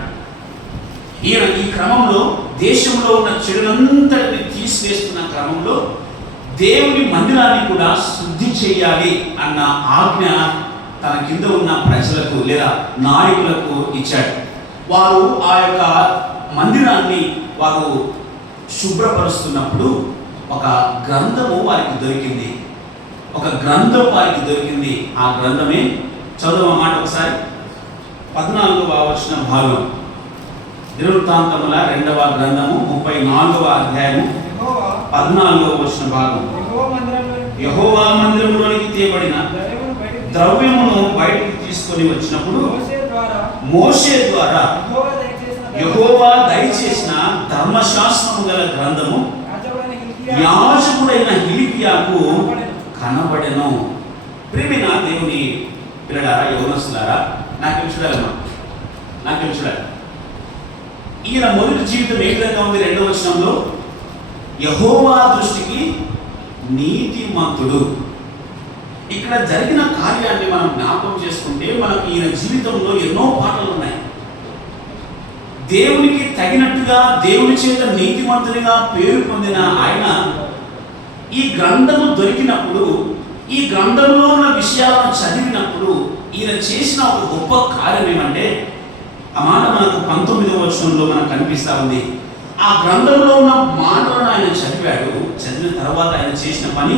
ఈయన ఈ క్రమంలో దేశంలో ఉన్న చెడునంతటిని తీసివేస్తున్న క్రమంలో దేవుని మందిరాన్ని కూడా శుద్ధి చేయాలి అన్న ఆజ్ఞ తన కింద ఉన్న ప్రజలకు లేదా నాయకులకు ఇచ్చాడు. వారు ఆ యొక్క మందిరాన్ని వారు శుభ్రపరుస్తున్నప్పుడు ఒక గ్రంథము వారికి దొరికింది. ఒక గ్రంథం వారికి దొరికింది. ఆ గ్రంథమే చదువు మాట ఒకసారి 14వ వచన భాగం, దినవృత్తాంతముల 2వ గ్రంథము 34వ అధ్యాయము 14వ వచన భాగం. యెహోవా మందిరములోనికి తేబడిన ద్రవ్యమును బయటికి తీసుకొని వచ్చినప్పుడు మోషే ద్వారా యెహోవా దయచేసిన ధర్మశాస్త్రము గల గ్రంథము యాజకుడైన హిల్కీయాకు కనబడెను. ప్రేమైన దేవుని పిల్లలారా, యవనస్తులారా, నాకు చూడాలమ్మా, నాకు చూడాలి. ఈయన మొదటి జీవితం ఏ విధంగా ఉంది? 2వ వచనంలో యెహోవా దృష్టికి నీతిమంతుడు. ఇక్కడ జరిగిన కార్యాన్ని మనం జ్ఞాపకం చేసుకుంటే మనకు ఈయన జీవితంలో ఎన్నో పాటలు ఉన్నాయి. దేవునికి తగినట్టుగా దేవుని చేత నీతిమంతునిగా పేరు పొందిన ఆయన ఈ గ్రంథము దొరికినప్పుడు, ఈ గ్రంథంలో ఉన్న విషయాలను చదివినప్పుడు ఈయన చేసిన ఒక గొప్ప కార్యం ఏమంటే, ఆ మాట మనకు 19వ వచనంలో మనకు కనిపిస్తూ ఉంది. ఆ గ్రంథంలో ఉన్న మాటలను ఆయన చదివాడు. చదివిన తర్వాత ఆయన చేసిన పని,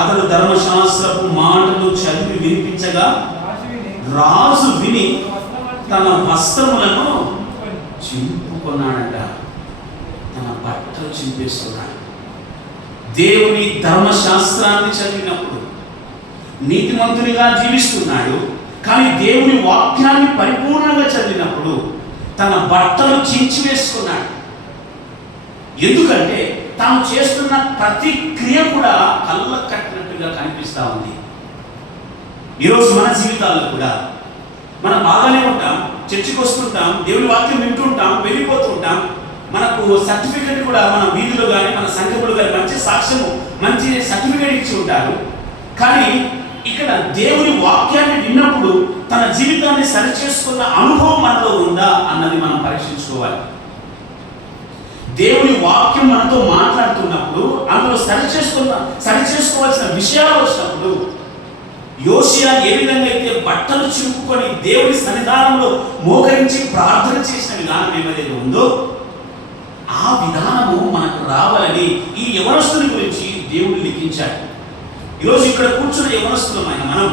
అతడు ధర్మశాస్త్రపు మాటలు చదివి వినిపించగా రాజు విని తన వస్త్రములను చింపుకున్నాడట. తన బట్టలు చింపేస్తున్నాడు. దేవుని ధర్మశాస్త్రాన్ని చదివినప్పుడు నీతిమంతునిగా జీవిస్తున్నాడు. కానీ దేవుని వాక్యాన్ని పరిపూర్ణంగా చదివినప్పుడు తన బట్టలు చించివేసుకున్నాడు. ఎందుకంటే తాను చేస్తున్న ప్రతి క్రియ కూడా కళ్ళ కట్టినట్టుగా కనిపిస్తూ ఉంది. ఈరోజు మన జీవితాల్లో కూడా మనం బాగానే ఉంటాం, చర్చికి వస్తుంటాం, దేవుని వాక్యం వింటుంటాం, వెళ్ళిపోతుంటాం. మనకు సర్టిఫికెట్ కూడా మన వీధులు కానీ మన సంఘములు కానీ మంచి సాక్ష్యము, మంచి సర్టిఫికెట్ ఇచ్చి ఉంటారు. కానీ ఇక్కడ దేవుని వాక్యాన్ని విన్నప్పుడు తన జీవితాన్ని సరిచేసుకున్న అనుభవం మనలో ఉందా అన్నది మనం పరీక్షించుకోవాలి. దేవుని వాక్యం మనతో మాట్లాడుతున్నప్పుడు అందులో సరిచేసుకోవాల్సిన విషయాలు వచ్చినప్పుడు యోషియా ఏ విధంగా అయితే బట్టలు చింపుకొని దేవుడి సన్నిధానంలో మోకరించి ప్రార్థన చేసిన విధానం ఏమైతే ఉందో ఆ విధానము మనకు రావాలని ఈ యవనస్తుని గురించి దేవుడు లిఖించాడు. ఈరోజు ఇక్కడ కూర్చున్న యవనస్తులమైన మనం,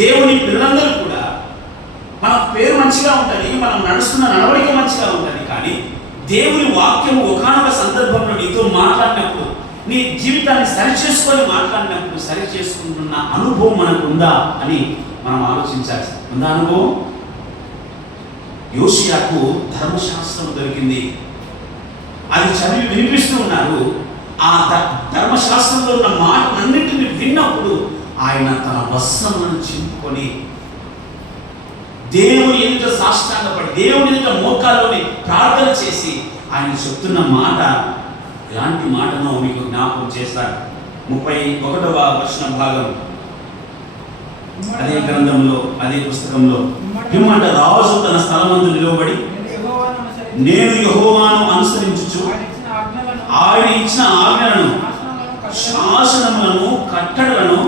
దేవుని పిల్లలందరూ కూడా మన పేరు మంచిగా ఉంటుంది, మనం నడుస్తున్న నడవడిక మంచిగా ఉంటుంది, కానీ దేవుని వాక్యము ఒకానొక సందర్భంలో నీతో మాట్లాడినప్పుడు, నీ జీవితాన్ని సరిచేసుకొని మాట్లాడినప్పుడు సరి చేసుకుంటున్న అనుభవం మనకు ఉందా అని మనం ఆలోచించాలి. ఉందా అనుభవం? యోషియాకు ధర్మశాస్త్రం దొరికింది, అది చదివి వినిపిస్తూ ఉన్నారు. ఆ ధర్మశాస్త్రంలో ఉన్న మాటలన్నింటినీ విన్నప్పుడు ఆయన తన వస్త్రములను చింపుకొని దేవుని ఎదుట సాష్టాంగపడి దేవుని ఎదుట మోకాల్లోని ప్రార్థన చేసి ఆయన చెప్తున్న మాట ఎలాంటి మాటనో మీకు జ్ఞాపకం చేస్తాను. 31వ వచన భాగం అదే గ్రంథంలో, అదే పుస్తకంలో, పిమ్మట రాజు తన స్థలమందు నిలవబడి, నేను యెహోవాను అనుసరించుచు ఆయన ఇచ్చిన ఆజ్ఞలను, శాసనములను, కట్టడలను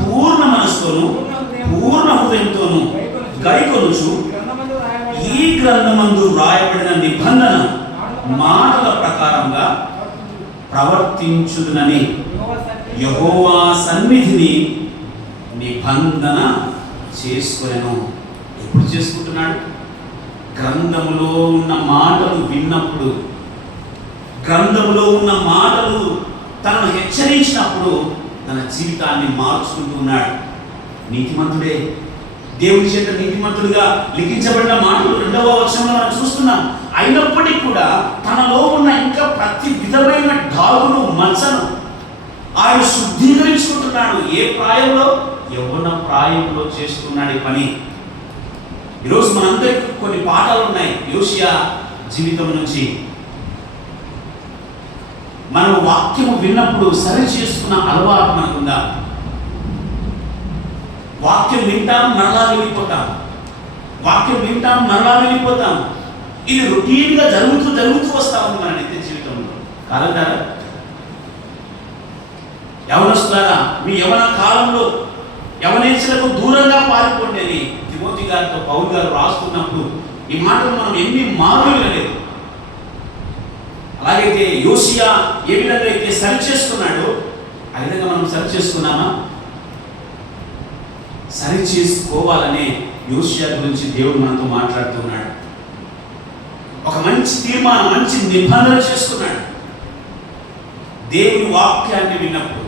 పూర్ణ మనస్సుతోను పూర్ణ హృదయంతోను గైకొనుచు ఈ గ్రంథమందు రాయబడిన నిబంధన మాటల ప్రకారంగా ప్రవర్తించుదునని యెహోవా సన్నిధిని నిబంధన చేసుకొనెను. ఎప్పుడు చేసుకుంటున్నాడు? గ్రంథములో ఉన్న మాటలు విన్నప్పుడు, గ్రంథములో ఉన్న మాటలు తనను హెచ్చరించినప్పుడు తన జీవితాన్ని మార్చుకుంటున్నాడు. నీతిమంతుడే, దేవుని చేత నీతిమంతుడిగా లిఖించబడిన మాటలు 2వ వచనంలో మనం చూస్తున్నాం. అయినప్పటికీ కూడా తనలో ఉన్న ఇంకా ప్రతి విధమైన డాగును, మచ్చను ఆయన శుద్ధీకరించుకుంటున్నాడు. ఏ ప్రాయంలో? యవ్వన ప్రాయంలో చేస్తున్నాడు ఈ పని. ఈరోజు మనందరికీ కొన్ని పాఠాలు ఉన్నాయి యోషియా జీవితం నుంచి. మనం వాక్యము విన్నప్పుడు సరి చేసుకున్న అలవాటు మనకుందా? వాక్యం వింటాం, మరలా వెళ్ళిపోతాం. వాక్యం వింటాం, మరలా వెళ్ళిపోతాం. ఇది రొటీన్గా జరుగుతూ వస్తా ఉంది మన నిత్య జీవితంలో. కాదంటారా? యవనస్తులారా, మీ యవన కాలంలో యవనేచ్ఛలకు దూరంగా పారిపోండి అని తిమోతి గారితో పౌలు గారు రాస్తున్నప్పుడు ఈ మాటలు మనం ఎన్ని మార్లు వినలేదు. అలాగైతే యోషియా ఏ విధంగా అయితే సరి చేసుకున్నాడో ఆ విధంగా మనం సరి చేసుకున్నామా? సరి చేసుకోవాలనే యోషియా గురించి దేవుడు మనతో మాట్లాడుతున్నాడు. ఒక మంచి తీర్మానం, మంచి నిబంధన చేసుకున్నాడు. దేవుని వాక్యాన్ని విన్నప్పుడు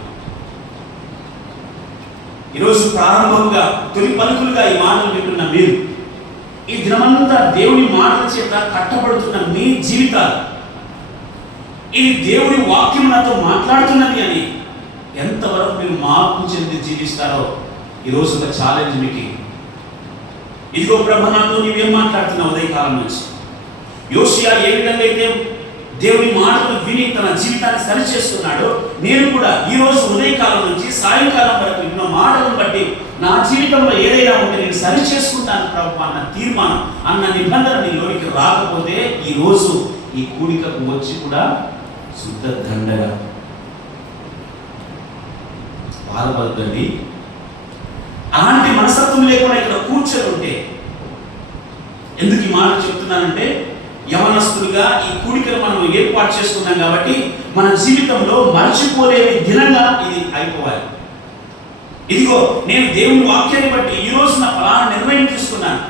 ఈరోజు ప్రారంభంగా తొలి పలుకులుగా ఈ మాటలు వింటున్న మీరు, ఈ దినమంతా దేవుని మాటల చేత కట్టబడుతున్న మీ జీవితాలు, ఇది దేవుని వాక్యం నాతో మాట్లాడుతున్నది అని ఎంతవరకు మీరు మార్పు చెంది జీవిస్తారో ఈరోజు ఒక ఛాలెంజ్ మీకు. ఇదిగో ప్రభు నాతో నీవేం మాట్లాడుతున్నావు ఉదయకాలం నుంచి. యోషియా ఏ విధంగా అయితే దేవుని మాటలు విని తన జీవితాన్ని సరి చేసుకున్నాడో, నేను కూడా ఈరోజు ఉదయకాలం నుంచి సాయంకాలం వరకు విన్న మాటలను బట్టి నా జీవితంలో ఏదైనా ఉంటే నేను సరి చేసుకుంటాను ప్రభు అన్న తీర్మానం, అన్న నిబంధన నీలోనికి రాకపోతే ఈరోజు ఈ కూడికకు వచ్చి కూడా శుద్ధ దండగా బాధపడద్దండి. అలాంటి మనస్తత్వం లేకుండా ఇక్కడ కూర్చొని ఉంటే, ఎందుకు ఈ మాట చెప్తున్నానంటే, యవనస్తులుగా ఈ కూడికను మనం ఏర్పాటు చేసుకున్నాం కాబట్టి మన జీవితంలో మర్చిపోలేని దినంగా ఇది అయిపోవాలి. ఇదిగో నేను దేవుని వాక్యాన్ని బట్టి ఈ రోజు నా ఫలానా నిర్ణయం తీసుకున్నాను,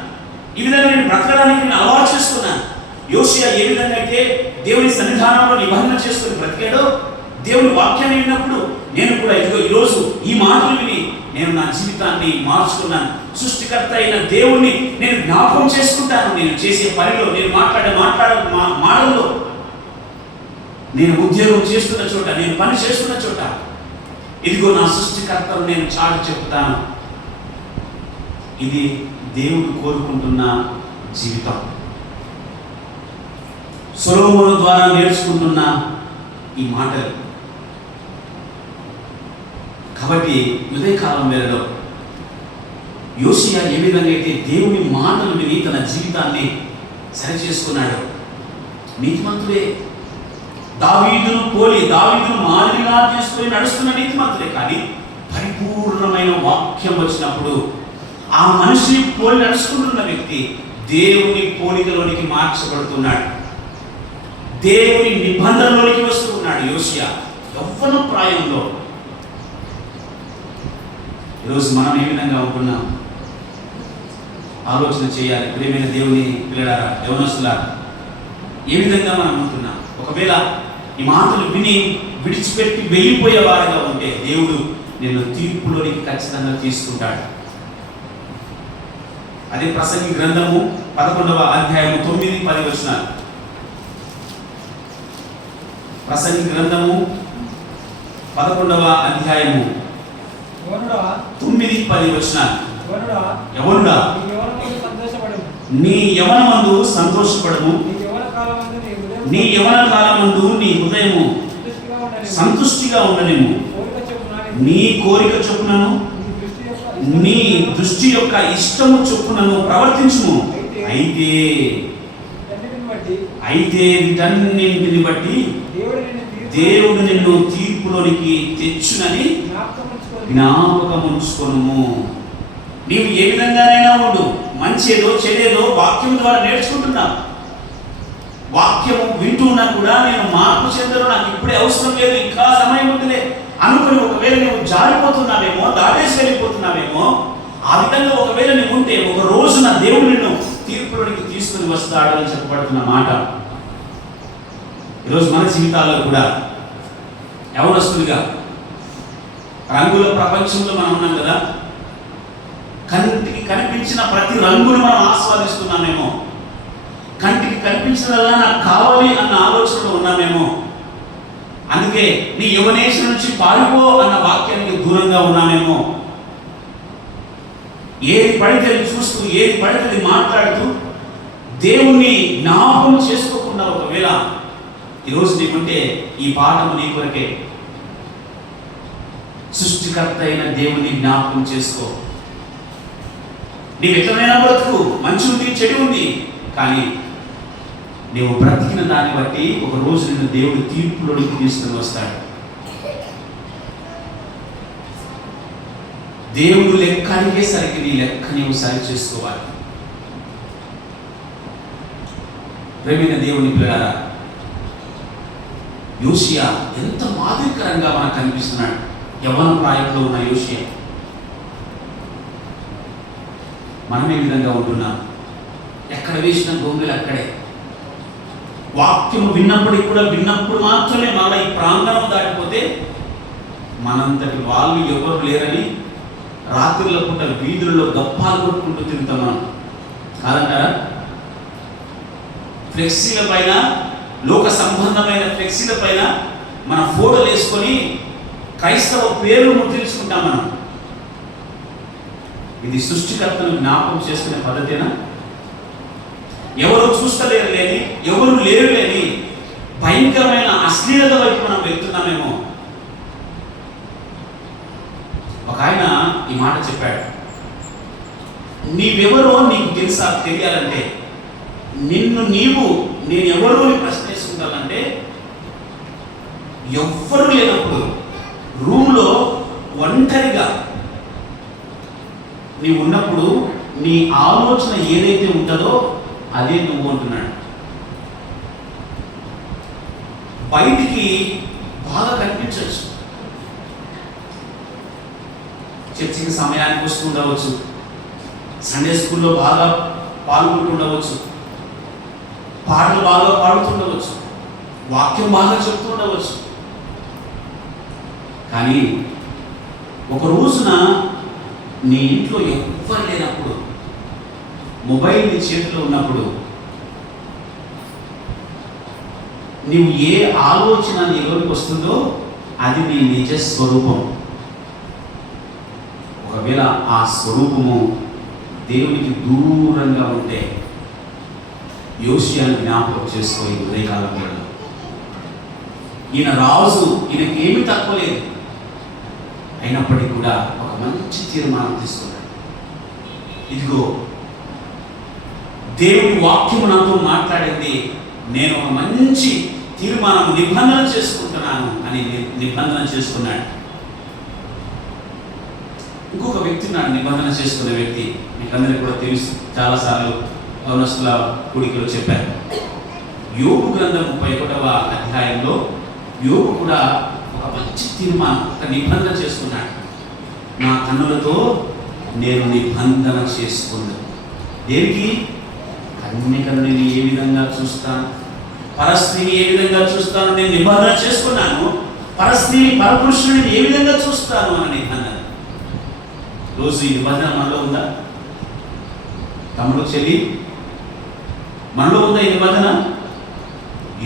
ఈ విధంగా నేను బ్రతకడానికి నేను అలవాటు చేసుకున్నాను. యోషియా ఏ విధంగా అయితే దేవుని సన్నిధానంలో నిబంధన చేసుకుని బ్రతికాడో, దేవుని వాక్యాన్ని విన్నప్పుడు నేను కూడా ఇదిగో ఈరోజు ఈ మాటలు విని నేను నా జీవితాన్ని మార్చుకున్నాను. సృష్టికర్త అయిన దేవుణ్ణి నేను జ్ఞాపకం చేసుకుంటాను. నేను చేసే పనిలో, నేను మాట్లాడే మాటల్లో, నేను ఉద్యోగం చేస్తున్న చోట, నేను పని చేస్తున్న చోట ఇదిగో నా సృష్టికర్తను నేను చాటి చెప్తాను. ఇది దేవుడు కోరుకుంటున్న జీవితం. సొలొమోను ద్వారా నేర్చుకుంటున్న ఈ మాటలు. కాబట్టి ఉదయకాలం వేళలో యోషియా ఏ విధంగా అయితే దేవుని మాటలు విని తన జీవితాన్ని సరి చేసుకున్నాడు. నీతిమంతుడే, దావీదును పోలి, దావీదును మాదిరిగా చేసుకొని నడుస్తున్న నీతిమంతుడే. కానీ పరిపూర్ణమైన వాక్యం వచ్చినప్పుడు ఆ మనిషిని పోలి నడుచుకుంటున్న వ్యక్తి దేవుని పోలికలోనికి మార్చబడుతున్నాడు, దేవుని నిబంధనలోనికి వస్తూ ఉన్నాడు. యోషియా యవ్వన ప్రాయంలో. ఈరోజు మనం ఏ విధంగా ఉంటున్నాం ఆలోచన చేయాలి. ప్రియమైన దేవుని పిల్లలారా, యవనస్తులారా, ఏ విధంగా మనం ఉంటున్నాం? ఒకవేళ ఈ మాటలు విని విడిచిపెట్టి వెళ్ళిపోయే వారిగా ఉంటే దేవుడు నిన్ను తీర్పులోనికి ఖచ్చితంగా తీసుకుంటాడు. అదే ప్రసంగి గ్రంథము 11వ అధ్యాయము 9-10 వచనాలు. ప్రసంగి గ్రంథము 11వ అధ్యాయము 9-10 వచనాలు. యవనుడా, నీ యవనమందు సంతోషపడము, నీ యవన కాలమందు నీ హృదయము సంతుష్టిగా ఉండనేము, నీ కోరిక చొప్పునను నీ దృష్టి యొక్క ఇష్టము చొప్పునను ప్రవర్తించుము. అయితే వీటన్నింటిని బట్టి దేవుడు నిన్ను తీర్పులోనికి తెచ్చునని జ్ఞాపకం ఉంచుకొనుము. నీవు ఏ విధంగానైనా ఉండు, మంచేదో చెడేదో వాక్యం ద్వారా నేర్చుకుంటున్నావు. వాక్యము వింటున్నా కూడా నేను మార్పు చెందను, నాకు ఇప్పుడే అవసరం లేదు, ఇంకా సమయం ఉంటుందే అనుకుని ఒకవేళ నువ్వు జారిపోతున్నావేమో, దాటేసి వెళ్ళిపోతున్నావేమో, ఆ విధంగా ఒకవేళ నువ్వు ఉంటే ఒక రోజున దేవుడు నిన్ను తీర్పులోనికి తీసుకుని వస్తాడు అని చెప్పబడుతున్న మాట. ఈరోజు మన జీవితాల్లో కూడా యవనస్తులుగా రంగుల ప్రపంచంలో మనం ఉన్నాం కదా. కంటికి కనిపించిన ప్రతి రంగును మనం ఆస్వాదిస్తున్నామేమో, కంటికి కనిపించినలా నాకు కావాలి అన్న ఆలోచనలో ఉన్నామేమో. అందుకే నీ యవనేశ నుంచి పారిపో అన్న వాక్యానికి దూరంగా ఉన్నామేమో. ఏది పడితే చూస్తూ, ఏది పడితే మాట్లాడుతూ దేవుణ్ణి జ్ఞాపకం చేసుకోకుండా ఒకవేళ ఈరోజు నీకుంటే ఈ పాఠము నీ కొరకే. సృష్టికర్త అయిన దేవుణ్ణి జ్ఞాపకం చేసుకో. నీవు ఎట్లనైనా బ్రతుకు, మంచి ఉంది చెడు ఉంది, కానీ నీవు బ్రతికిన దాన్ని బట్టి ఒక రోజు నిన్ను దేవుడు తీర్పులోనికి తీసుకుని వస్తాడు. దేవుడు లెక్క అడిగేసరికి నీ లెక్క నీవు సరి చేసుకోవాలి. ప్రేమైన దేవుని పిల్లలారా, యోషియా ఎంత మాదిరికరంగా మనకు కనిపిస్తున్నాడు. యవ్వన ప్రాయంలో ఉన్న యోషియా. మనం ఏ విధంగా ఉంటున్నాం? ఎక్కడ వేసిన గొంగులు అక్కడే. వాక్యము విన్నప్పటికీ కూడా విన్నప్పుడు మాత్రమే మళ్ళీ ఈ ప్రాంగణం దాటిపోతే మనంతటి వాళ్ళు ఎవరు లేరని రాత్రుల పూట వీధుల్లో గప్పాలు కొట్టుకుంటూ తిరుగుతాం మనం. కాదంటారా? ఫ్లెక్సీల పైన, లోక సంబంధమైన ఫ్లెక్సీల పైన మన ఫోటోలు వేసుకొని క్రైస్తవ పేర్లు ముద్రించుకుంటాం మనం. ఇది సృష్టికర్తను జ్ఞాపకం చేసుకునే పద్ధతేనా? ఎవరు చూస్తలేరు లేని, ఎవరు లేరు లేని భయంకరమైన అశ్లీలత వైపు మనం వెళ్తున్నామేమో. ఒక ఆయన ఈ మాట చెప్పాడు, నీవెవరో నీకు తెలియాలంటే, నేను ఎవరో అని ప్రశ్న వేసుకుంటానంటే, ఎవ్వరూ లేనప్పుడు రూమ్లో ఒంటరిగా నీవు ఉన్నప్పుడు నీ ఆలోచన ఏదైతే ఉంటుందో అదే నువ్వు అంటున్నాడు. బయటికి బాగా కనిపించవచ్చు, చర్చికి సమయానికి వస్తూ ఉండవచ్చు, సండే స్కూల్లో బాగా పాల్గొంటుండవచ్చు, పాటలు బాగా పాడుతుండవచ్చు, వాక్యం బాగా చెప్తూ ఉండవచ్చు. కానీ ఒక రోజున నీ ఇంట్లో ఎవ్వరు లేనప్పుడు, మొబైల్ నీ చేతిలో ఉన్నప్పుడు, నీవు ఏ ఆలోచన నీలోకి వస్తుందో అది నీ నిజ స్వరూపం. ఒకవేళ ఆ స్వరూపము దేవునికి దూరంగా ఉంటే యోషియాను జ్ఞాపకం చేసుకో. ఈ ఉదయకాలంలో ఈయన రాజు, ఈయనకి ఏమీ తక్కువ లేదు, అయినప్పటికీ కూడా ఒక మంచి తీర్మానం తీసుకున్నాడు. ఇదిగో దేవుని వాక్యము నాతో మాట్లాడింది, నేను ఒక మంచి తీర్మానం, నిబంధన చేసుకుంటున్నాను అని నిబంధన చేసుకున్నాడు. ఇంకొక వ్యక్తి నాడు నిబంధన చేసుకునే వ్యక్తి, మీకు అందరికీ కూడా తెలుసు, చాలాసార్లు పౌరస్తుల కూడికలో చెప్పారు. యోబు గ్రంథం 31వ అధ్యాయంలో యోబు కూడా ఒక మంచి తీర్మానం, ఒక నిబంధన చేసుకున్నాడు. నా కన్నులతో నేను నిబంధన చేసుకున్నాను. దేనికి? కన్యకను నేను ఏ విధంగా చూస్తాను, పరస్త్రీని ఏ విధంగా చూస్తాను నేను నిబంధన చేసుకున్నాను. పరస్త్రీని పరపురుషుని ఏ విధంగా చూస్తాను అన్న నిబంధన. రోజు ఈ నిబంధన మనలో ఉందా? తమ్ముడు చెల్లి, మనలో ఉందా ఈ నిబంధన?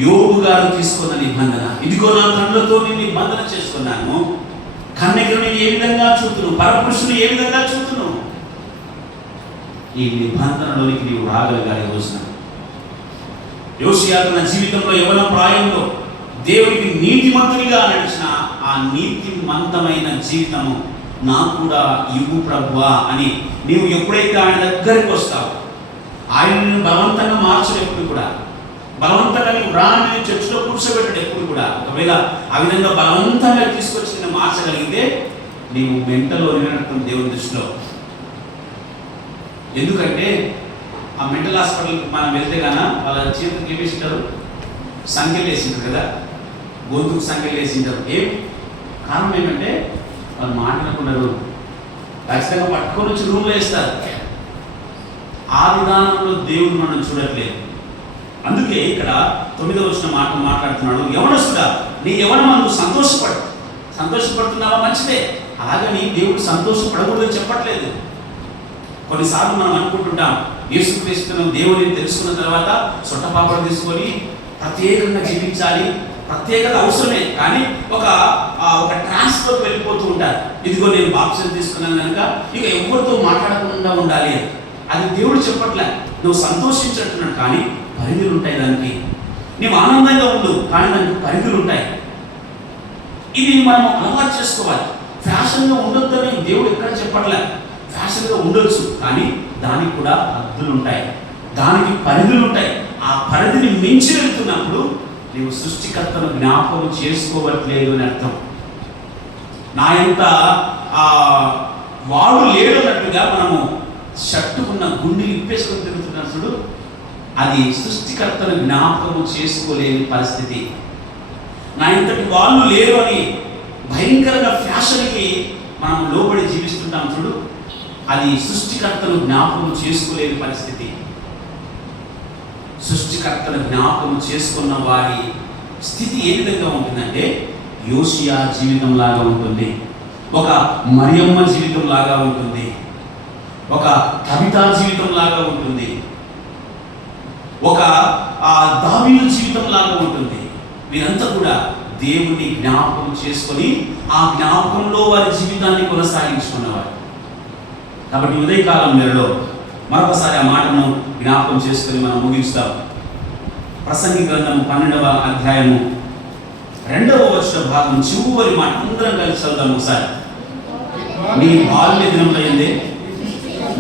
యోబు గారు తీసుకున్న నిబంధన, ఇదిగో నా కన్నులతో నేను నిబంధన చేసుకున్నాను, కన్యకను నేను ఏ విధంగా చూస్తున్నాను, పరపురుషుని ఏ విధంగా చూస్తున్నాను. ఈ నిబంధనలోనికి నీవు రాగలగాలి. రోజున యోషియా తన జీవితంలో యవ్వన ప్రాయంలో దేవునికి నీతిమంతునిగా నడిచిన ఆ నీతిమంతమైన జీవితము నాకు కూడా ఇవ్వు ప్రభువా అని నీవు ఎప్పుడైతే ఆయన దగ్గరికి వస్తావో, ఆయనను బలవంతంగా మార్చడం కూడా, బలవంతంగా నీవు రాని చర్చిలో కూర్చోబెట్టడం ఎప్పుడు కూడా, ఒకవేళ ఆ విధంగా బలవంతంగా తీసుకొచ్చి నేను మార్చగలిగితే నీవు మెంటలో నిలబడటం దేవుని దృష్టిలో. ఎందుకంటే ఆ మెంటల్ హాస్పిటల్కి మనం వెళ్తే కన్నా వాళ్ళ చేతులకు ఏమేసింటారు, సంఖ్యలు వేసింటారు కదా, గొంతుకు సంఖ్యలు వేసింటారు. ఏం కారణం ఏమంటే వాళ్ళు మాట్లాడుకున్నారు, ఖచ్చితంగా పట్టుకొని వచ్చి రూమ్లో వేస్తారు. ఆ విధానంలో దేవుడు మనం చూడట్లేదు. అందుకే ఇక్కడ 9వ వచనం మాట్లాడుతున్నాడు, యవనస్తుడా నీ యవనమందు సంతోషపడు. సంతోషపడుతున్నావా? మంచిదే. అలాగని దేవుడు సంతోషపడకూడదని చెప్పట్లేదు. కొన్నిసార్లు మనం అనుకుంటుంటాం, యేసుక్రీస్తును దేవుడిని తెలుసుకున్న తర్వాత సొట్టపాపడు తీసుకొని ప్రత్యేకంగా జీవించాలి, ప్రత్యేకత అవసరమే, కానీ ఒక ట్రాన్స్ఫర్కి వెళ్ళిపోతూ ఉంటారు. ఇదిగో నేను బాప్టిజం తీసుకున్నాను కనుక ఇక ఎవరితో మాట్లాడకుండా ఉండాలి. అది దేవుడు చెప్పట్లే. నువ్వు సంతోషించట్టున్నాడు, కానీ పరిధులు ఉంటాయి దానికి. నువ్వు ఆనందంగా ఉండు, కానీ దానికి పరిధులు ఉంటాయి. ఇది మనం అలవాటు చేసుకోవాలి. ఫ్యాషన్గా ఉండొద్దని దేవుడు ఎక్కడ చెప్పట్లే. ఫ్యాషన్గా ఉండొచ్చు, కానీ దానికి కూడా హద్దులు ఉంటాయి, దానికి పరిధులు ఉంటాయి. ఆ పరిధిని మించి వెళ్తున్నప్పుడు నీవు సృష్టికర్తను జ్ఞాపకం చేసుకోవట్లేదు అని అర్థం. నా ఎంత వాడు లేడు అన్నట్టుగా మనము షట్టుకున్న గుండె ఇప్పేసుకొని తిరుగుతున్నప్పుడు అది సృష్టికర్తను జ్ఞాపకం చేసుకోలేని పరిస్థితి. నా ఇంతటి వాళ్ళు లేరు అని భయంకరంగా ఫ్యాషన్కి మనం లోబడి జీవిస్తుంటాం చూడు, అది సృష్టికర్తను జ్ఞాపకం చేసుకోలేని పరిస్థితి. సృష్టికర్తను జ్ఞాపకం చేసుకున్న వారి స్థితి ఏ విధంగా ఉంటుందంటే యోషియా జీవితం లాగా ఉంటుంది, ఒక మరియమ్మ జీవితం లాగా ఉంటుంది, ఒక కవితా జీవితం లాగా ఉంటుంది, ఒక దావీదు జీవితం లాగా ఉంటుంది. వీరంతా కూడా దేవుణ్ణి జ్ఞాపకం చేసుకొని ఆ జ్ఞాపకంలో వారి జీవితాన్ని కొనసాగించుకున్నవారు. కాబట్టి ఉదయకాలం మేరలో మరొకసారి ఆ మాటను జ్ఞాపకం చేసుకొని మనం ముగిస్తాం. ప్రసంగి గ్రంథం 12వ అధ్యాయము 2వ వచన భాగం చివరి మాట అందరం కలిసి చదువుతాం ఒకసారి. నీ బాల్య దినంలో ఏందే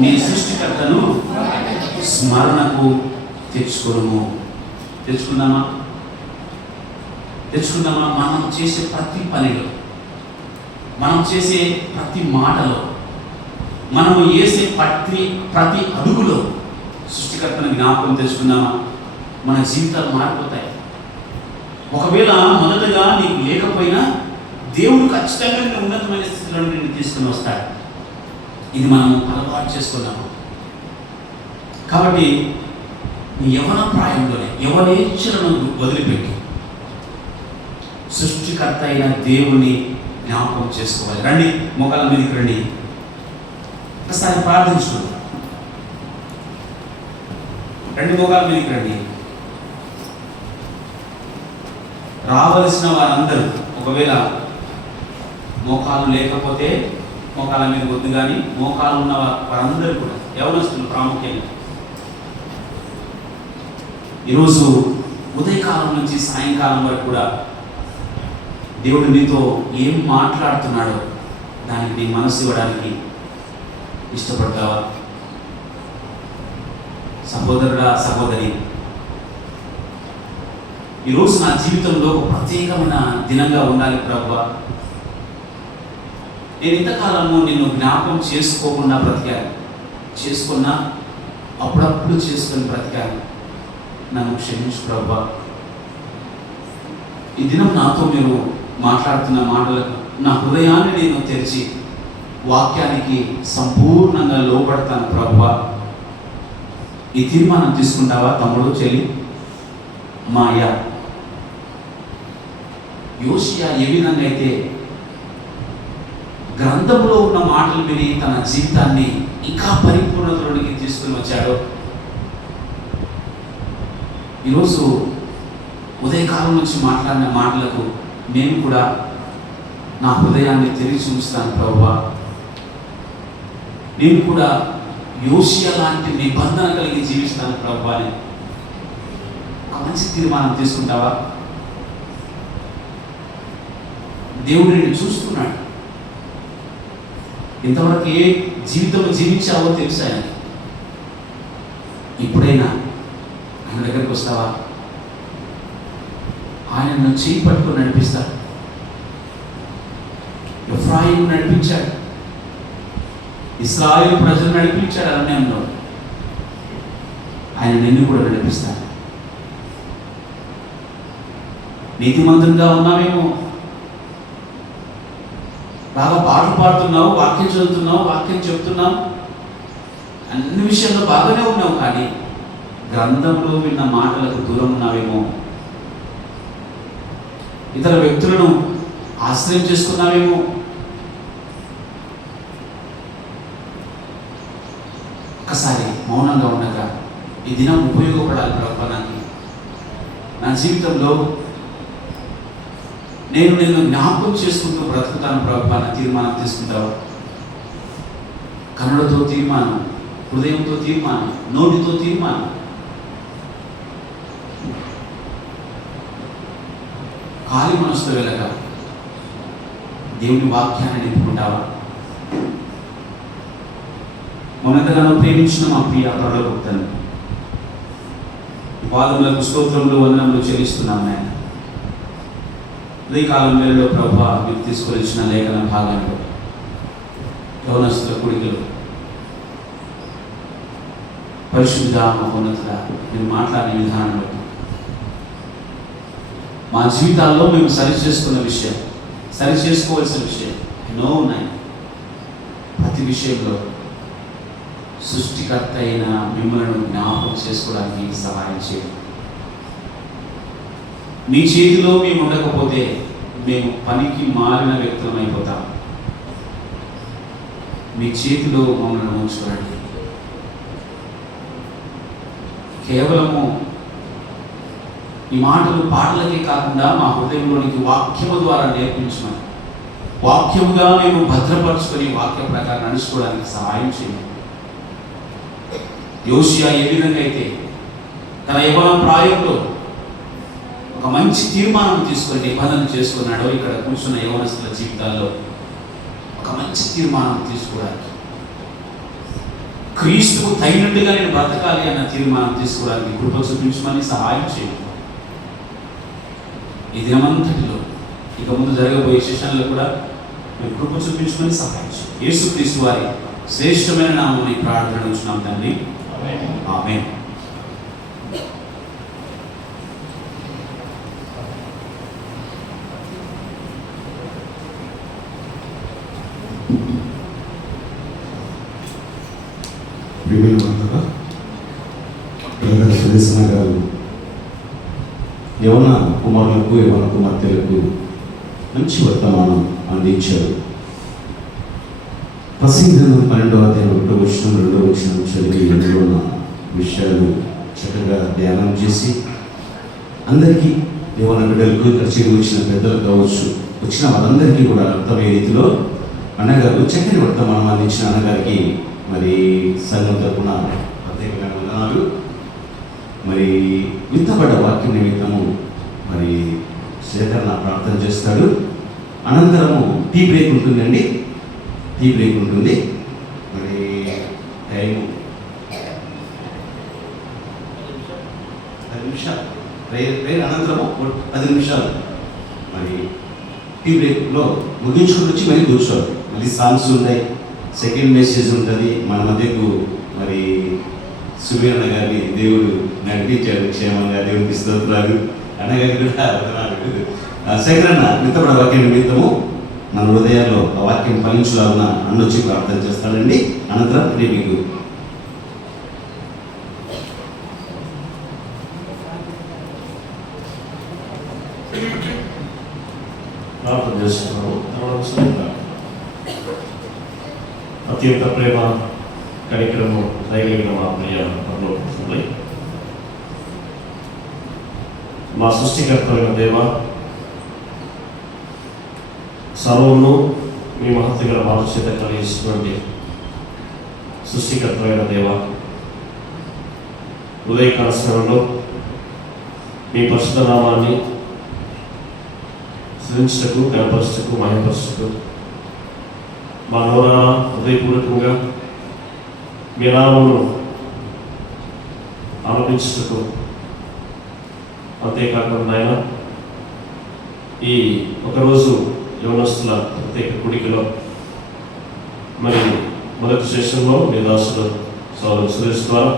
నీ సృష్టికర్తను స్మరణకు తెచ్చుకుందామా? మనం చేసే ప్రతి పనిలో, మనం చేసే ప్రతి మాటలో, మనము వేసే ప్రతి అడుగులో సృష్టికర్తను జ్ఞాపకం తెచ్చుకుందామా? మన జీవితాలు మారిపోతాయి. ఒకవేళ మొదటగా నీకు లేకపోయినా దేవుడు ఖచ్చితంగా నేను ఉన్నతమైన స్థితిలో నిన్ను తీసుకుని వస్తాడు. ఇది మనం అలవాటు చేసుకున్నాము. కాబట్టి నీ యవ్వన ప్రాయంలోనే యవ్వనేచ్ఛలను వదిలిపెట్టి సృష్టికర్త అయిన దేవుని జ్ఞాపకం చేసుకోవాలి. రండి, మోకాళ్ళ మీదకి రండి, ఒకసారి ప్రార్థించుకోండి. రండి, మోకాళ్ళ మీదకి రండి. రావలసిన వారందరూ, ఒకవేళ మోకాలు లేకపోతే మోకాళ్ళ మీద వద్దు, కానీ మోకాలు ఉన్న వారందరూ కూడా యవనస్తులు ప్రాముఖ్యంగా ఈరోజు ఉదయకాలం నుంచి సాయంకాలం వరకు కూడా దేవుడు నీతో ఏం మాట్లాడుతున్నాడో దానికి నీ మనసు ఇవ్వడానికి ఇష్టపడతావా? సహోదరుడా, సహోదరి, ఈరోజు నా జీవితంలో ఒక ప్రత్యేకమైన దినంగా ఉండాలి ప్రభువా. నేను ఇంతకాలము నిన్ను జ్ఞాపకం చేసుకోకుండా బ్రతికాను, చేసుకున్నా అప్పుడప్పుడు చేసుకొని బ్రతికాను, నన్ను క్షమించు ప్రభువా. ఈ దినం నాతో మీరు మాట్లాడుతున్న మాటలకు నా హృదయాన్ని నేను తెరిచి వాక్యానికి సంపూర్ణంగా లోబడతాను ప్రభువా. ఈ తీర్మానం తీసుకుంటావా తమ్ముడు, చెల్లి? మాయ యోషియా ఏ విధంగా అయితే గ్రంథంలో ఉన్న మాటలు విని తన జీవితాన్ని ఇంకా పరిపూర్ణతలోనికి తీసుకుని వచ్చాడో, ఈరోజు ఉదయకాలం నుంచి మాట్లాడిన మాటలకు నేను కూడా నా హృదయాన్ని తెరిచి ఉంచుతాను ప్రభువా. నేను కూడా యోషియా లాంటి నిబంధన కలిగి జీవిస్తాను ప్రభువా అని ఒక మంచి తీర్మానం తీసుకుంటావా? దేవుడు నిన్ను చూస్తున్నాడు. ఇంతవరకు ఏ జీవితం జీవించావో తెలుసా? ఇప్పుడైనా ఆయన దగ్గరికి వస్తావా? ఆయన నన్ను చేయి పట్టుకొని నడిపిస్తాడు. ఎఫ్రాయిము నడిపించాడు, ఇశ్రాయేలు ప్రజలు నడిపించాడు అరణ్యంలో. ఆయన నిన్ను కూడా నడిపిస్తాడు. నీతిమంతునిగా ఉన్నావేమో, బాగా పాటలు పాడుతున్నావు, వాక్యం చదువుతున్నావు, వాక్యం చెప్తున్నావు, అన్ని విషయాల్లో బాగానే ఉన్నావు, కానీ గ్రంథంలో విన్న మాటలకు దూరం ఉన్నావేమో. ఇతర వ్యక్తులను ఆశ్రయం చేసుకున్నావేమో. ఒక్కసారి మౌనంగా ఉండగా ఈ దినం ఉపయోగపడాలి ప్రభువా. నా జీవితంలో నేను నిన్ను జ్ఞాపకం చేసుకుంటూ బ్రతుకుతాను ప్రభువా అన్న తీర్మానం తీసుకుంటావు. కన్నులతో తీర్మానం, హృదయంతో తీర్మానం, నోటితో తీర్మానం. ఖాళీ మనసుతో వెళ్ళక దేవుని వాక్యాన్ని నింపుకుంటావా? మనంతగానో ప్రేమించిన మా ప్రియ పరలోకపు తండ్రి, పాదములకు స్తోత్రములు వందనములు చెల్లిస్తున్నాను నాయన. ఉదయకాలం వేళలో ప్రభువా మీరు తీసుకొని వచ్చిన లేఖన భాగాన్ని యవనస్తుల కూడికలు పరిశుద్ధ మహోన్నతుడా మీరు మాట్లాడిన విధానంలో మా జీవితాల్లో మేము సరిచేసుకున్న విషయం, సరిచేసుకోవాల్సిన విషయం ఎన్నో ఉన్నాయి. ప్రతి విషయంలో సృష్టికర్త అయిన మిమ్మల్ని జ్ఞాపకం చేసుకోవడానికి సహాయం చేయండి. మీ చేతిలో మేము ఉండకపోతే మేము పనికి మారిన వ్యక్తులం అయిపోతాం. మీ చేతిలో మమ్మల్ని ఉంచుకోండి. కేవలము ఈ మాటలు పాటలకే కాకుండా మా హృదయంలోనికి వాక్యము ద్వారా నేర్పించమని, వాక్యముగా మేము భద్రపరుచుకొని వాక్య ప్రకారం నడుచుకోవడానికి సహాయం చేయండి. యోషియా ఏ విధంగా అయితే తన యవ్వన ప్రాయంలో ఒక మంచి తీర్మానం తీసుకొని నిబంధన చేసుకున్నాడో, ఇక్కడ కూర్చున్న యవనస్తుల జీవితాల్లో ఒక మంచి తీర్మానం తీసుకోవడానికి, క్రీస్తుకు తగినట్టుగా నేను బ్రతకాలి అన్న తీర్మానం తీసుకోవడానికి కృప చూపించమని సహాయం చేయండి. ఈ దినమంతటిలో ఇక ముందు జరగబోయే సెషన్లో కూడా మీరు కృప చూపించమని సహాయం చేయండి. యేసుక్రీస్తు వారి శ్రేష్టమైన నామమున ప్రార్థన ఉంచున్నాం తండ్రి, ఆమేన్. సురేశ్న గారు యవన కుమారులకు, యవన కుమార్తెలకు మంచి వర్తమానం అందించారు. ప్రసంగం 12వ అధ్యాయం 1వ వచనం 2వ వచనం చదివి అందులో ఉన్న విషయాలు చక్కగా ధ్యానం చేసి అందరికీ యవన బిడ్డలకు, ఇక్కడ చేరి వచ్చిన పెద్దలు కావచ్చు, వచ్చిన వాళ్ళందరికీ కూడా అర్థమయ్యే రీతిలో అన్నగారు చక్కని వర్తమానం అందించిన అన్నగారికి మరి సంఘం తరపున ప్రత్యేకమైన వందనాలు. మరి విత్తబడ్డ వాక్యం నిమిత్తము మరి సేకరణ ప్రార్థన చేస్తాడు. అనంతరము టీ బ్రేక్ ఉంటుందండి, టీ బ్రేక్ ఉంటుంది. మరి టైము 10 నిమిషాలు, ప్రేయర్ అనంతరము 10 నిమిషాలు మరి టీ బ్రేక్లో ముగించుకుని వచ్చి మళ్ళీ కూర్చోవాలి. మళ్ళీ సాంగ్స్ ఉంటాయి, సెకండ్ మెసేజ్ ఉంటుంది. మన మధ్యకు మరి సుమేరణ గారిని దేవుడు నడిపించాడు క్షేమంగా, దేవుడికి స్తోత్రాలు. అన్నగారికి కూడా వందనాలు. శంకరన్న మిత్రపడ వాక్యం నిమిత్తము మన హృదయాల్లో ఆ వాక్యం ఫలించులాగున అన్నొచ్చి ప్రార్థన చేస్తాడండి. అనంతరం నేను మీకు ప్రార్థన చేస్తున్నాము. అత్యంత ప్రేమ కనికరము దయగలిగిన మా ప్రియ పరలోకపుత్రులే, మా సృష్టికర్తమైన దేవ, సర్వమును మీ మహత్తి గల బాధ్యత కలిగిస్తున్నటువంటి సృష్టికర్తమైన దేవ, ఉదయకాల సమయంలో మీ పరిశుద్ధ నామాన్ని సృజించటకు, కనపరచటకు, మహిమపరచటకు మా నోరాన హృదయపూర్వకంగా మీ నామమును ఆరోపించటకు, అంతేకాకుండా నాయన ఈ ఒకరోజు యవనస్తుల ప్రత్యేక కుడికలో మరి మొదటి సెషన్లో మీ దాసుడు సోదరు సురేష్ ద్వారా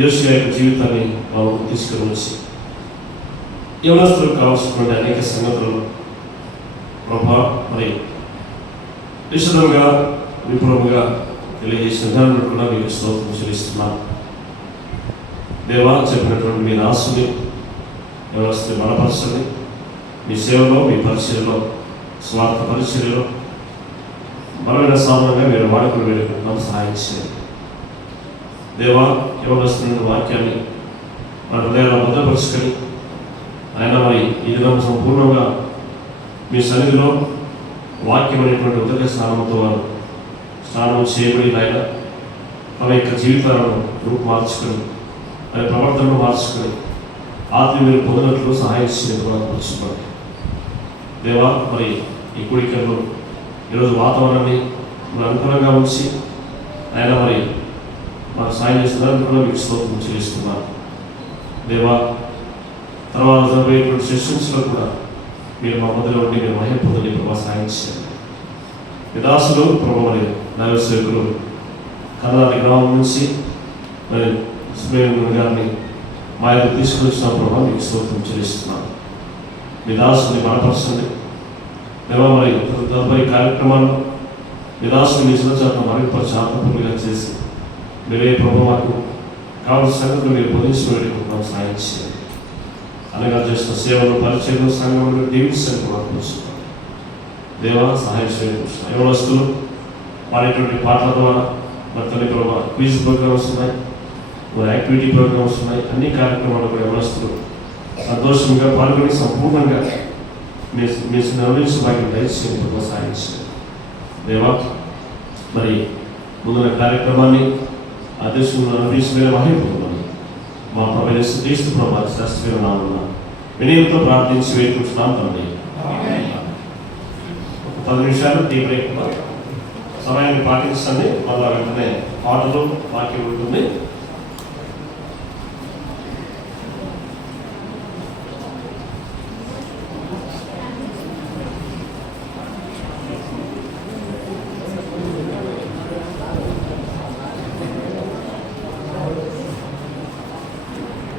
యోషియా యొక్క జీవితాన్ని వాళ్ళకు తీసుకుని వచ్చి యవనస్తులకు కావాల్సినటువంటి అనేక సంగతులను ప్రభా మరి విశదంగా విపులంగా తెలియజేసిన విధానం కూడా మీకు స్తోత్రం చెల్లిస్తున్నాను. దేవా, చెప్పినటువంటి మీ దాసుని వ్యవస్థని బలపరచండి. మీ సేవలో, మీ పరిచర్యలో, స్వార్థ పరిచర్యలో బలమైన సాధనంగా మీరు వాడుకుని వేడుకుంటున్నాం, సహాయం చేయండి. దేవా, యవనస్తున్న వాక్యాన్ని మన హృదయాల్లో భద్రపరుచుకొని ఆయన మరి ఈ దినం సంపూర్ణంగా మీ సన్నిధిలో వాక్యం అనేటువంటి ఉదక స్నానంతో వారు స్నానం చేయబడి ఆయన తన యొక్క జీవితాలను రూపుమార్చుకొని ఆయన ప్రవర్తనను మార్చుకొని ఆత్మీయులు పొందినట్లు సహాయం చేయవచ్చు. దేవా, మరి ఈ కూడికల్లో ఈరోజు వాతావరణాన్ని మరి అనుకూలంగా ఉంచి ఆయన మరి మాకు సాయం చేస్తున్నారని కూడా మీకు స్తోత్రం చెల్లిస్తున్నాను. దేవా, తర్వాత జరగబోయేటువంటి సెషన్స్లో కూడా మీరు మా మధ్యలో ఉండి మీరు మహిమ పొందని ప్రభావ సాయం చేయండి. విదాసులు ప్రభావ మరి దైవ సేవకులు కర్ణాటక గ్రామం నుంచి మరి సుబ్రహ్మణ్యం గారిని మా యొక్క తీసుకుని వచ్చిన ప్రభావ మీకు స్తోత్రం చెల్లిస్తున్నాను. మీ దాసుని బలపరచండి. దేవా, మరి తదుపరి కార్యక్రమాల్లో మీ దాసుని మీ సురచాత్మ మరుగుపరిచి ఆత్మపూర్తిగా చేసి మీరే ప్రభావ మాకు కావాల్సిన సంగతులు మీరు బోధించిన వేడుకుంటున్నాం, సాయం చేయండి. అనగా చేసిన సేవలు, పరిచయం, సంఘంలో దీవించని కూడా కూర్చున్నాం. దేవా, సహాయం చేయండి. యవనస్తులు పాడేటువంటి పాటల ద్వారా మరి తల్లి ప్రభావ క్విజ్ ప్రోగ్రామ్స్ ఉన్నాయి, మరి యాక్టివిటీ ప్రోగ్రామ్స్ ఉన్నాయి. అన్ని కార్యక్రమాలు కూడా యవనస్తులు సంతోషంగా పాల్గొని సంపూర్ణంగా మీ నిర్వహించిన వాటిని దయచేసి ప్రభావ సాయం చేయండి. దేవా, మరి ముందున్న కార్యక్రమాన్ని అధ్యక్షులను అనుభవించిన మహిళ మా ప్రభు క్రీస్తు ప్రభావ శాస్త్రీయ నామమున వినయంతో ప్రార్థించి వేడుకుంటున్నాం తండ్రి. 10 నిమిషాలు టీ బ్రేక్ సమయాన్ని పాటించండి. మళ్ళా వెంటనే పాటలు వాక్యం ఉంటుంది.